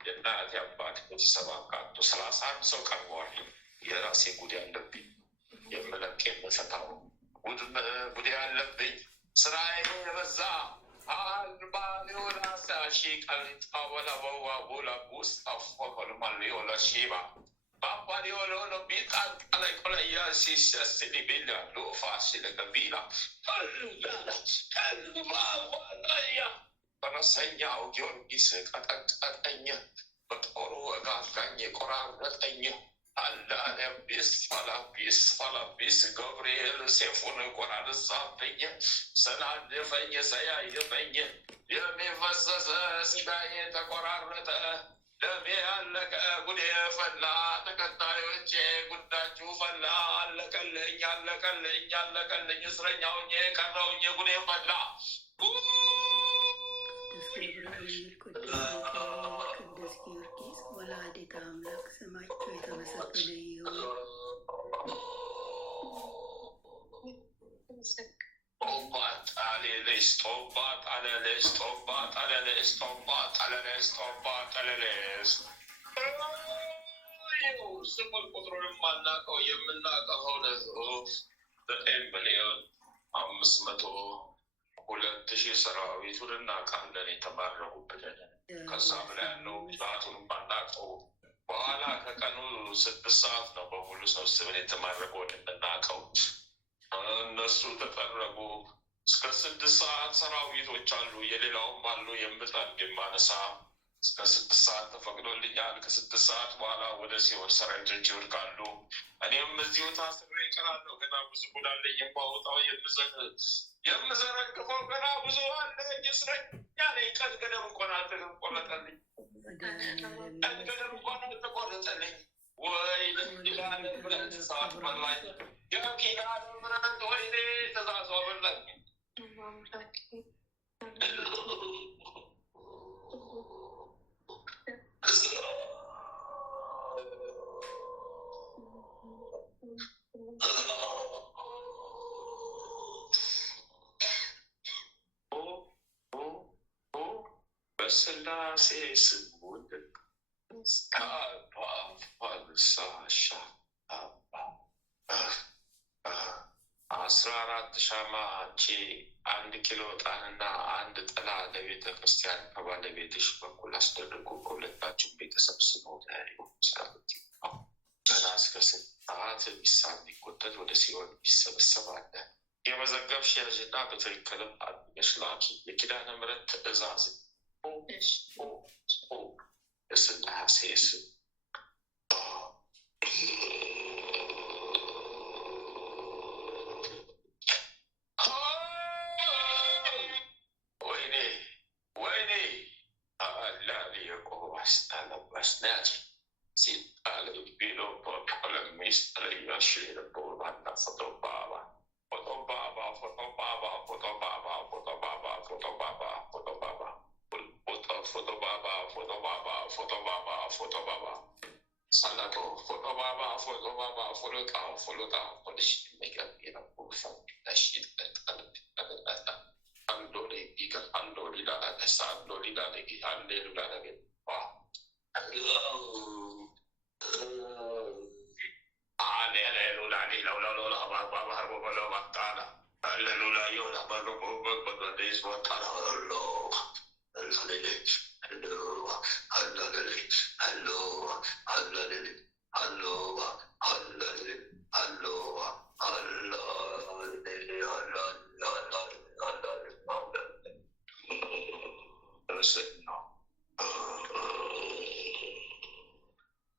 የእናት የአባት ቤተሰብ አካቶ 31 ሰው ቀርበዋል። የራሴ ጉድ ያለብኝ የምለቅ የምፈታው ጉድ ያለብኝ ስራዬ የበዛ አልባሊዮላ ሳሺቀል ታወላ በዋ ቦላ ውስጥ አፎል ማሊዮላ ሺባ ባባሊዮሎ ነው ቢጣል ቀላይ ቆላያ ሲሰስሊ ቢላ ሎፋ ሲለቀቢላ ባባላያ በረሰኛው ጊዮርጊስ ቀጠቀጠኝ በጦሩ ወጋጋኝ ቆራረጠኝ አላነቢስ ፋላቢስ ገብርኤል ሴፉን ቆራርሳብኝ ስላደፈኝ ሰያየፈኝ የሚፈሰሰ ስጋዬ ተቆራረጠ ደሜ ያለቀ ጉዴ ፈላ ተከታዮቼ ጉዳችሁ ፈላ አለቀልኝ እስረኛውኝ ቀረውኝ ጉዴ ፈላ ቅዱስ ጊዮርጊስ ወላዲተ አምላክ ስማቸው የተመሰገነ ይሁን። ስሙን ቁጥሩንም አናውቀው የምናውቀው ሆነ 9,502,000 ሰራዊቱን እናውቃለን የተማረኩበትን። ከዛ በላይ ያለው ብዛቱን አናውቀው። በኋላ ከቀኑ 6 ሰዓት ነው በሙሉ ሰብስበን የተማረከውን የምናውቀው። እነሱ ተጠረጉ። እስከ 6 ሰዓት ሰራዊቶች አሉ፣ የሌላውም አሉ። የምጣድ የማነሳ እስከ 6 ሰዓት ተፈቅዶልኛል። ከ6 ሰዓት በኋላ ወደ ሲኦል ሰራዊቶች ይወድቃሉ። እኔም እዚሁ ታስሬ እቀራለሁ። ገና ብዙ ጉድ አለኝ የማወጣው የምዘረግፈው ገና ብዙ አለ። እስረኛ ነኝ። ቀን ገደብ እንኳን አልተቆረጠልኝ። ወይ ኪዳነ ምሕረት ሰዓት በላኝ የኪዳነ ምሕረት ወይኔ ተዛዟ በላኝ በስላሴ ስም ወደቅ ሳሻ 14 ሻማ አንቺ 1 ኪሎ ዕጣንና 1 ጥላ ለቤተ ክርስቲያን ከባለቤትሽ በኩል አስደርጉ። ከሁለታችሁም ቤተሰብ ስለሆነ ሰራዊት ገና እስከ ሰዓት ሚሳብ የሚቆጠር ወደ ሲኦል የሚሰበሰብ አለ። የመዘገብሽ ያዥና በትክክልም አድርገሽ ላኪ። የኪዳነ ምሕረት ትእዛዝ የስላሴ ስም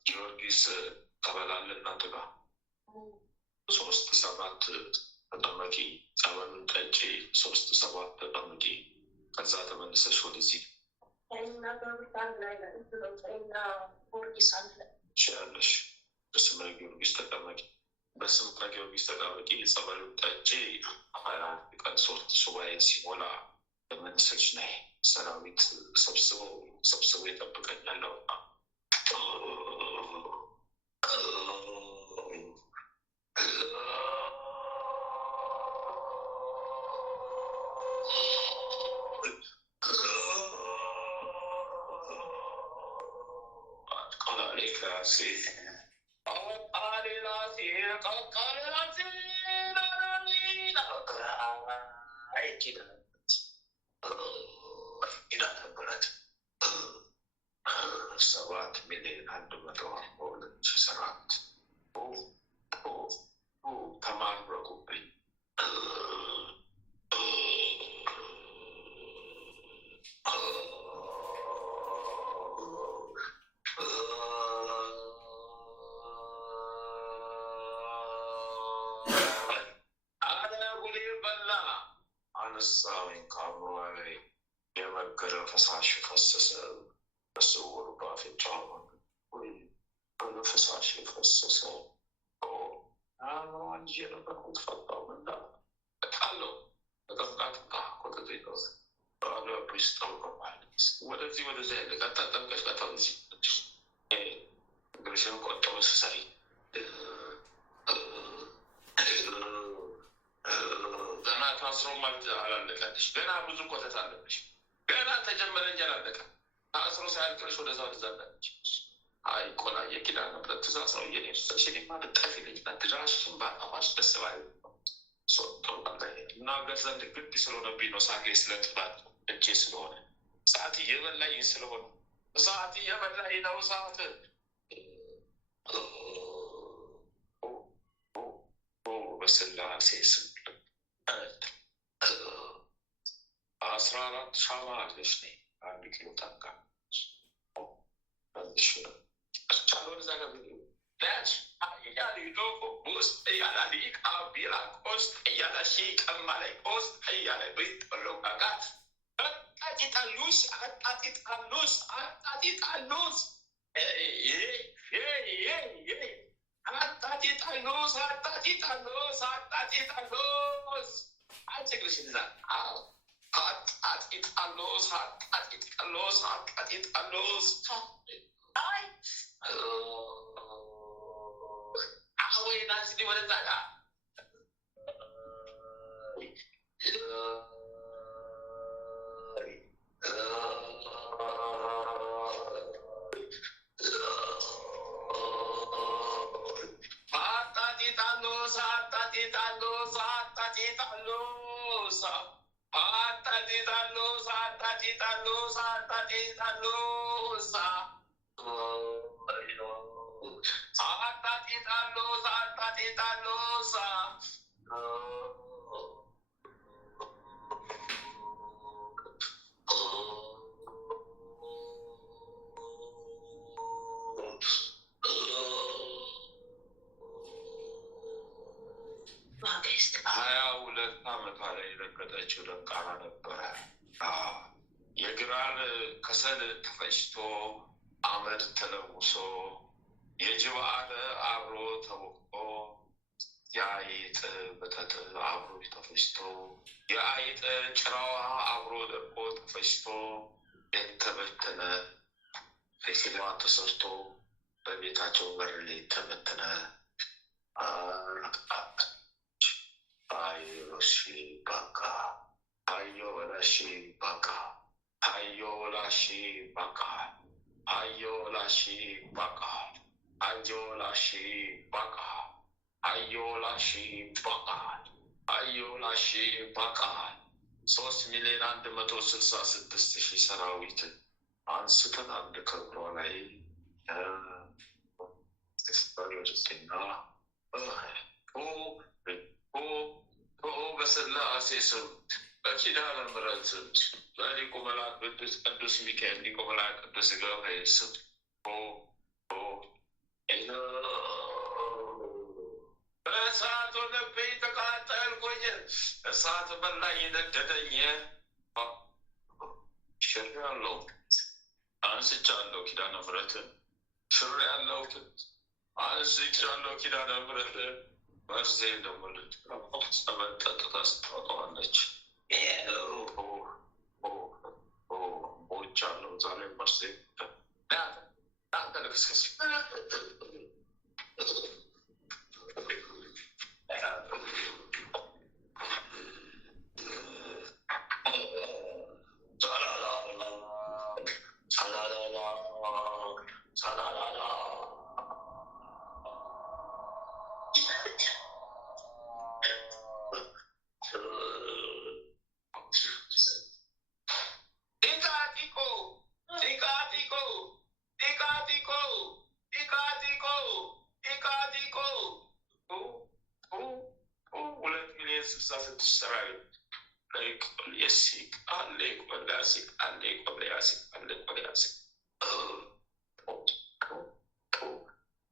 ጊዮርጊስ ተበላል እናንተ ጋር 3-7 ተጠመቂ፣ ጸበሉን ጠጪ፣ 3-7 ተጠመቂ። ከዛ ተመልሰሽ ወደዚህ ሻለሽ በስመ ጊዮርጊስ ተጠመቂ፣ በስመ ጊዮርጊስ ተጠመቂ፣ ጸበሉን ጠጪ። 24 ቀን 3 ሱባኤ ሲሞላ ተመልሰሽ ነይ። ሰራዊት ሰብስበው ይጠብቀኛል። አነሳኝ ከአእምሮዬ የመገረ ፈሳሽ ፈሰሰ በስውር በአፍንጫው ፈሳሽ ፈሰሰ። እንጂ የነበርኩት ፈጣው መጣ ቃለው በጠፍቃት ኮተቴ ነው ባለ ፕሪስታው ማለት ወደዚህ ያለ ቀጣ ጠንቀሽ ቀጣውዚ ግርሽን ቆጠው ሰሪ ገና ታስሮ ማለት አላለቀልሽ። ገና ብዙ ኮተት አለብሽ። ገና ተጀመረ እንጂ አላለቀም። ታስሮ ሳያልቅልሽ ወደዛው ልዛለች። አይ ቆላ የኪዳነ ምሕረት ትእዛዝ ነው። የኔ ሰሽኒ ማለት ጠፊ ልጅ ናትራሽን ባጣፋሽ ደስባይ ሶቶ ባንታይ እና ገዘንድ ግድ ስለሆነብኝ ነው። ሳጌ ስለጥባት እጄ ስለሆነ ሰዓት እየበላኝ ስለሆነ ሰዓት እየበላኝ ነው። ሰዓት በስላሴ ስም 14 ሻማ አለሽ ነይ 1 ኪሎ ታንካ አንሽ ቻሎን ዛጋብ ዳች ያሊ ዶኮ ውስጥ ያላሊ ቃቢራ ቆስጥ ያላሺ ቀማላይ ቆስጥ ያለ በይጥሎ ጋጋት አጣጢጣሉስ አጣጢጣሎስ አጣጢጣሎስ አጣጢጣሎስ አጨቅልሽዛ አጣጢጣሎስ አጣጢጣሎስ አጣጢጣሎስ ወይ ናዚ ወደዛጋ የረገጠችው ደንቃራ ነበረ። የግራር ከሰል ተፈጭቶ አመድ ተለውሶ የጅብአል አብሮ ተወቅጦ የአይጥ በተት አብሮ ተፈጭቶ የአይጥ ጭራዋ አብሮ ደቆ ተፈጭቶ የተበተነ ፌስቲቫ ተሰርቶ በቤታቸው በር ላይ ተበተነ። አዮሺ ባካ አዮላሺ ባካ አዮላሺ ባካ አዮላሺ ባካ አዮላሺ ባካ አዮላሺ ባካ አዮላሺ ባካ 3,166,000 ሰራዊት አንስተን አንድ ክብሯ ላይ በስላሴ ስም በኪዳነ ምሕረት በሊቁ መልአክ ቅዱስ ሚካኤል ሊቁ መልአክ ቅዱስ ገብርኤል ስም በእሳት ሆነብኝ ተቃጠልኩኝ። እሳት በላይ ነደደኝ። ሽር ያለው አንስቻለሁ ኪዳነ ምሕረትን ሽር ያለው አንስቻለሁ ኪዳነ ምሕረትን መርዜ እንደሞልድ ጠበጠጥታ ስታወጣዋለች። ቦቻ አለው ዛሬ መርዜ ልክስከስ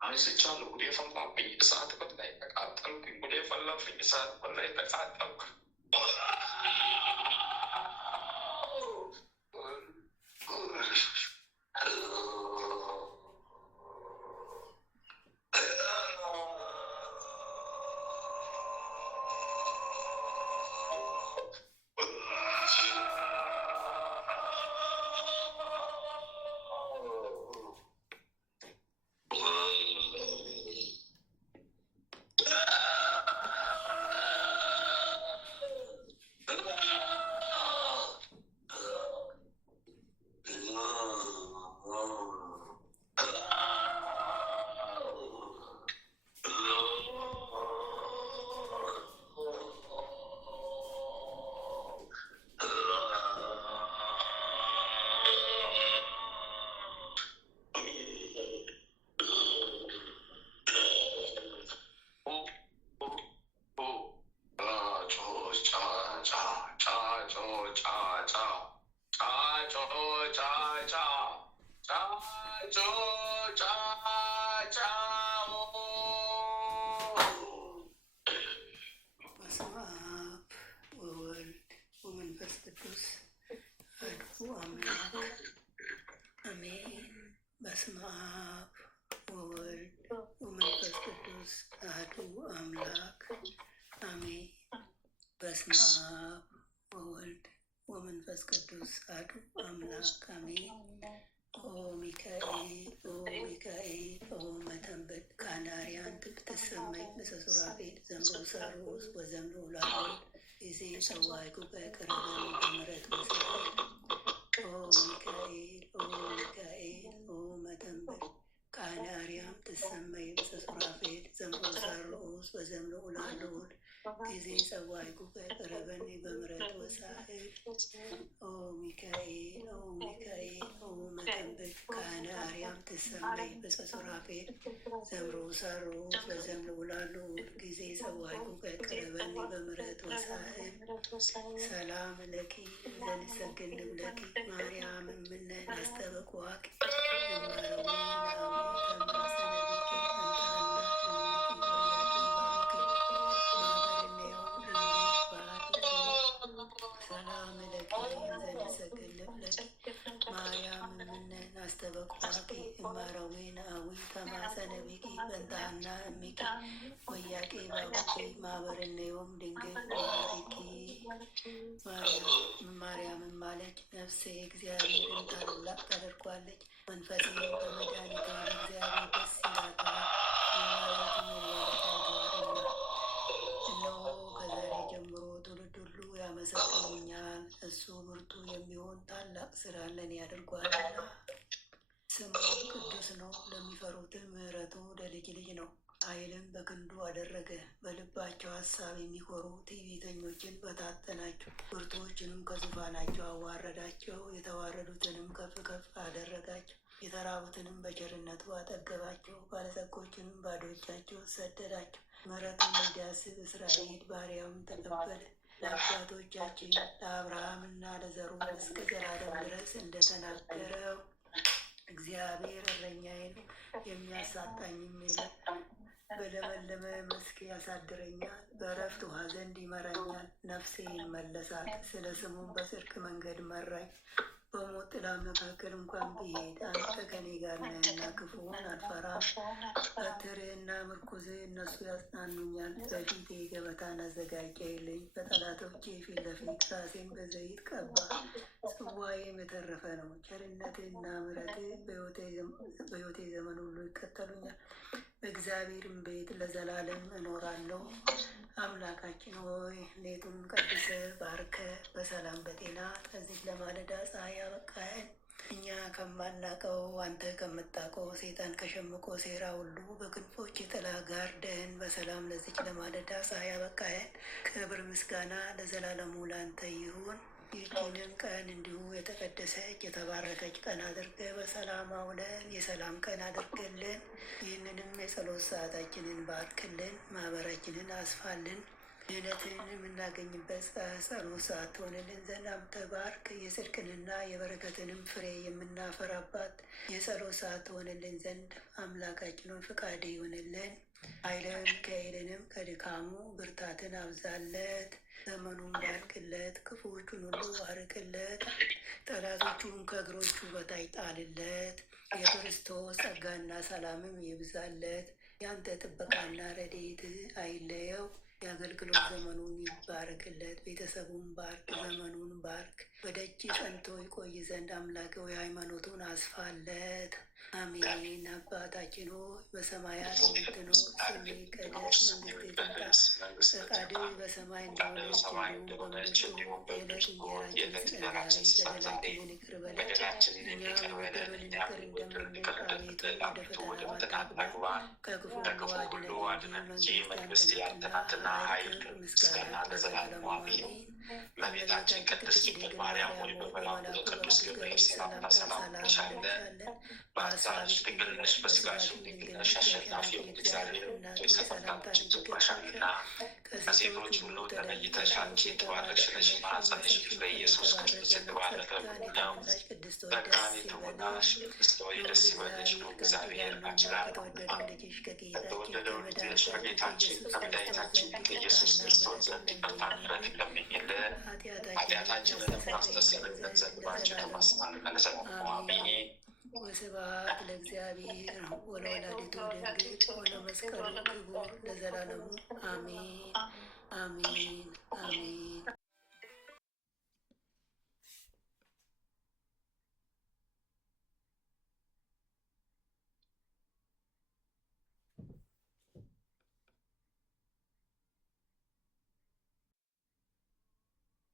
አንስቻለሁ። ጉዴ ፈላብኝ። እሳት በላይ ተቃጠልኩኝ። ጉዴ ፈላብኝ። እሳት በላይ ተቃጠልኩ። በስመ አብ ወወልድ ወመንፈስ ቅዱስ አሐዱ አምላክ አሜን። በስመ አብ ወወልድ በስመ አብ ወወልድ ወመንፈስ ቅዱስ አሐዱ አምላክ አሜን። ኦ ሚካኤል ኦ መተንብት ካናርያን ትሰመይ በሰሱራፌል ዘምሮ ሳሮስ ወዘምሮ ላሆን ጊዜ ሰዋይኩ በቅርበን በምረት ወሰል ኦ ሚካኤል ኦ መተንብት ካናርያም ትሰመይ በሰሱራፌል ዘምሮ ሳሮስ ወዘምሮ ላሆን ጊዜ ሰዋይኩ በቅርበን በምረት ወሳህል ኦ ሚካኤል ኦ መተንብት ካናርያም ትሰመይ በሰሱራፌል ዘምሮ ሳሮስ ወዘምሮ ላሆን ጊዜ ሰዋይኩ በቅርበን በምረት ወሳህል ሰላም ለኪ ዘንሰግድ ለኪ ማርያም እምነ ናስተበቅዋቂ እመረዊ ሰላም ለኪ ዘንሰግድ ለኪ ማርያም እምነ ናስተበቅዋቂ እመረዊ ነአዊ ተማሰነቢቂ በንታና እሚቂ ወያቄ ባቡቂ ማህበርነዮም ድንግል ዋሪኪ ማርያምን ማለች ነፍሴ እግዚአብሔርን ታላቅ ታደርጓለች፣ መንፈሴም በመድኃኒቷ እግዚአብሔር ደስ ይላታል። እነሆ ከዛሬ ጀምሮ ትውልድ ሁሉ ያመሰግኑኛል። እሱ ብርቱ የሚሆን ታላቅ ስራ ለኔ ያደርጓልና። ስሙ ቅዱስ ነው፣ ለሚፈሩትም ምሕረቱ ለልጅ ልጅ ነው። ኃይልም በክንዱ አደረገ። በልባቸው ሀሳብ የሚኮሩ ትዕቢተኞችን በታተናቸው፣ ብርቱዎችንም ከዙፋናቸው አዋረዳቸው። የተዋረዱትንም ከፍ ከፍ አደረጋቸው። የተራቡትንም በቸርነቱ አጠገባቸው። ባለጸጎችንም ባዶ እጃቸውን ሰደዳቸው። ምሕረቱን እንዲያስብ እስራኤል ባሪያውን ተቀበለ። ለአባቶቻችን ለአብርሃምና ለዘሩ እስከ ዘላለም ድረስ እንደተናገረው እግዚአብሔር እረኛዬ ነው፣ የሚያሳጣኝም የለም። በለመለመ መስክ ያሳድረኛል፣ በዕረፍት ውኃ ዘንድ ይመራኛል። ነፍሴ ይመለሳል፣ ስለ ስሙም በጽድቅ መንገድ መራኝ። በሞት ጥላ መካከል እንኳን ብሄድ አንተ ከኔ ጋር ነህና ክፉውን አልፈራም። በትርህና ምርኩዝህ እነሱ ያጽናኑኛል። በፊቴ ገበታን አዘጋጀህልኝ፣ በጠላቶቼ ፊት ለፊት ራሴን በዘይት ቀባ። ጽዋዬም የተረፈ ነው። ቸርነትህና ምሕረትህ በሕይወቴ ዘመን ሁሉ ይከተሉኛል። በእግዚአብሔርም ቤት ለዘላለም እኖራለሁ። አምላካችን ሆይ ሌቱን ቀድሰ ባርከ በሰላም በጤና ከዚህ ለማለዳ ፀሐይ ያበቃህን። እኛ ከማናቀው አንተ ከምታውቀው ሰይጣን ከሸምቆ ሴራ ሁሉ በክንፎች ጥላ ጋርደህን በሰላም ለዚች ለማለዳ ፀሐይ ያበቃህን። ክብር ምስጋና ለዘላለሙ ላንተ ይሁን። ይህችንም ቀን እንዲሁ የተቀደሰች የተባረከች ቀን አድርገህ በሰላም አውለን የሰላም ቀን አድርገልን። ይህንንም የጸሎት ሰዓታችንን ባርክልን፣ ማህበራችንን አስፋልን። ድህነትን የምናገኝበት ጸሎት ሰዓት ትሆንልን ዘንድ አንተ ባርክ። የጽድቅንና የበረከትንም ፍሬ የምናፈራባት የጸሎት ሰዓት ትሆንልን ዘንድ አምላካችንን ፍቃድ ይሆንልን። ኃይለ ሚካኤልንም ከድካሙ ብርታትን አብዛለት። ዘመኑን ባርክለት፣ ክፉዎቹን ሁሉ አርቅለት፣ ጠላቶቹን ከእግሮቹ በታች ጣልለት። የክርስቶስ ጸጋና ሰላምም ይብዛለት። ያንተ ጥበቃና ረድኤት አይለየው። የአገልግሎት ዘመኑን ይባረክለት። ቤተሰቡን ባርክ፣ ዘመኑን ባርክ። በደጅ ጸንቶ ይቆይ ዘንድ አምላክ ሆይ ሃይማኖቱን አስፋለት። አሜን። አባታችን ሆይ በሰማያት የምትኖር ስምህ ይቀደስ፣ መንግስትህ ትምጣ፣ ፈቃድህ በሰማይ እንደሆነች እንዲሁም በምድር የዕለት እንጀራችንን በደላችንን ይቅር በለን እኛም የበደሉንን ይቅር እንደምንል። አቤቱ ወደ ፈተና አታግባን ከክፉ ሁሉ አድነን እንጂ መንግሥት ያንተ ናትና ኃይል፣ ምስጋና ለዘላለሙ አሜን። እመቤታችን ቅድስት ድንግል ማርያም ሆይ በመልአኩ ቅዱስ ገብርኤል ሰላምታ ሰላም እንልሻለን። በሐሳብሽ ድንግል ነሽ፣ በሥጋሽም ድንግል ነሽ። አሸናፊ እግዚአብሔር ሆይ ሰላምታ ይገባሻልና ከሴቶች ሁሉ ተለይተሽ አንቺ የተባረክሽ ነሽ። ማኅፀንሽ ፍሬ ኢየሱስ ክርስቶስ የተባረከ ነው። ጸጋን የተሞላሽ ቅድስት ሆይ ደስ ይበልሽ፣ እግዚአብሔር ካንቺ ጋር ነውና ከተወደደው ልጅሽ ከጌታችን ከመድኃኒታችን ከኢየሱስ ክርስቶስ ዘንድ ይቅርታን ምሕረትን ለምኝልን ኃጢአታችንን እናስተሰርይልን ዘንድ ባንቺ ተማጽነን ለዘላለሙ አሜን። ወስብሐት ለእግዚአብሔር ወለወላዲቱ ድንግል ወለመስቀሉ ክቡር ለዘላለሙ አሜን አሜን አሜን።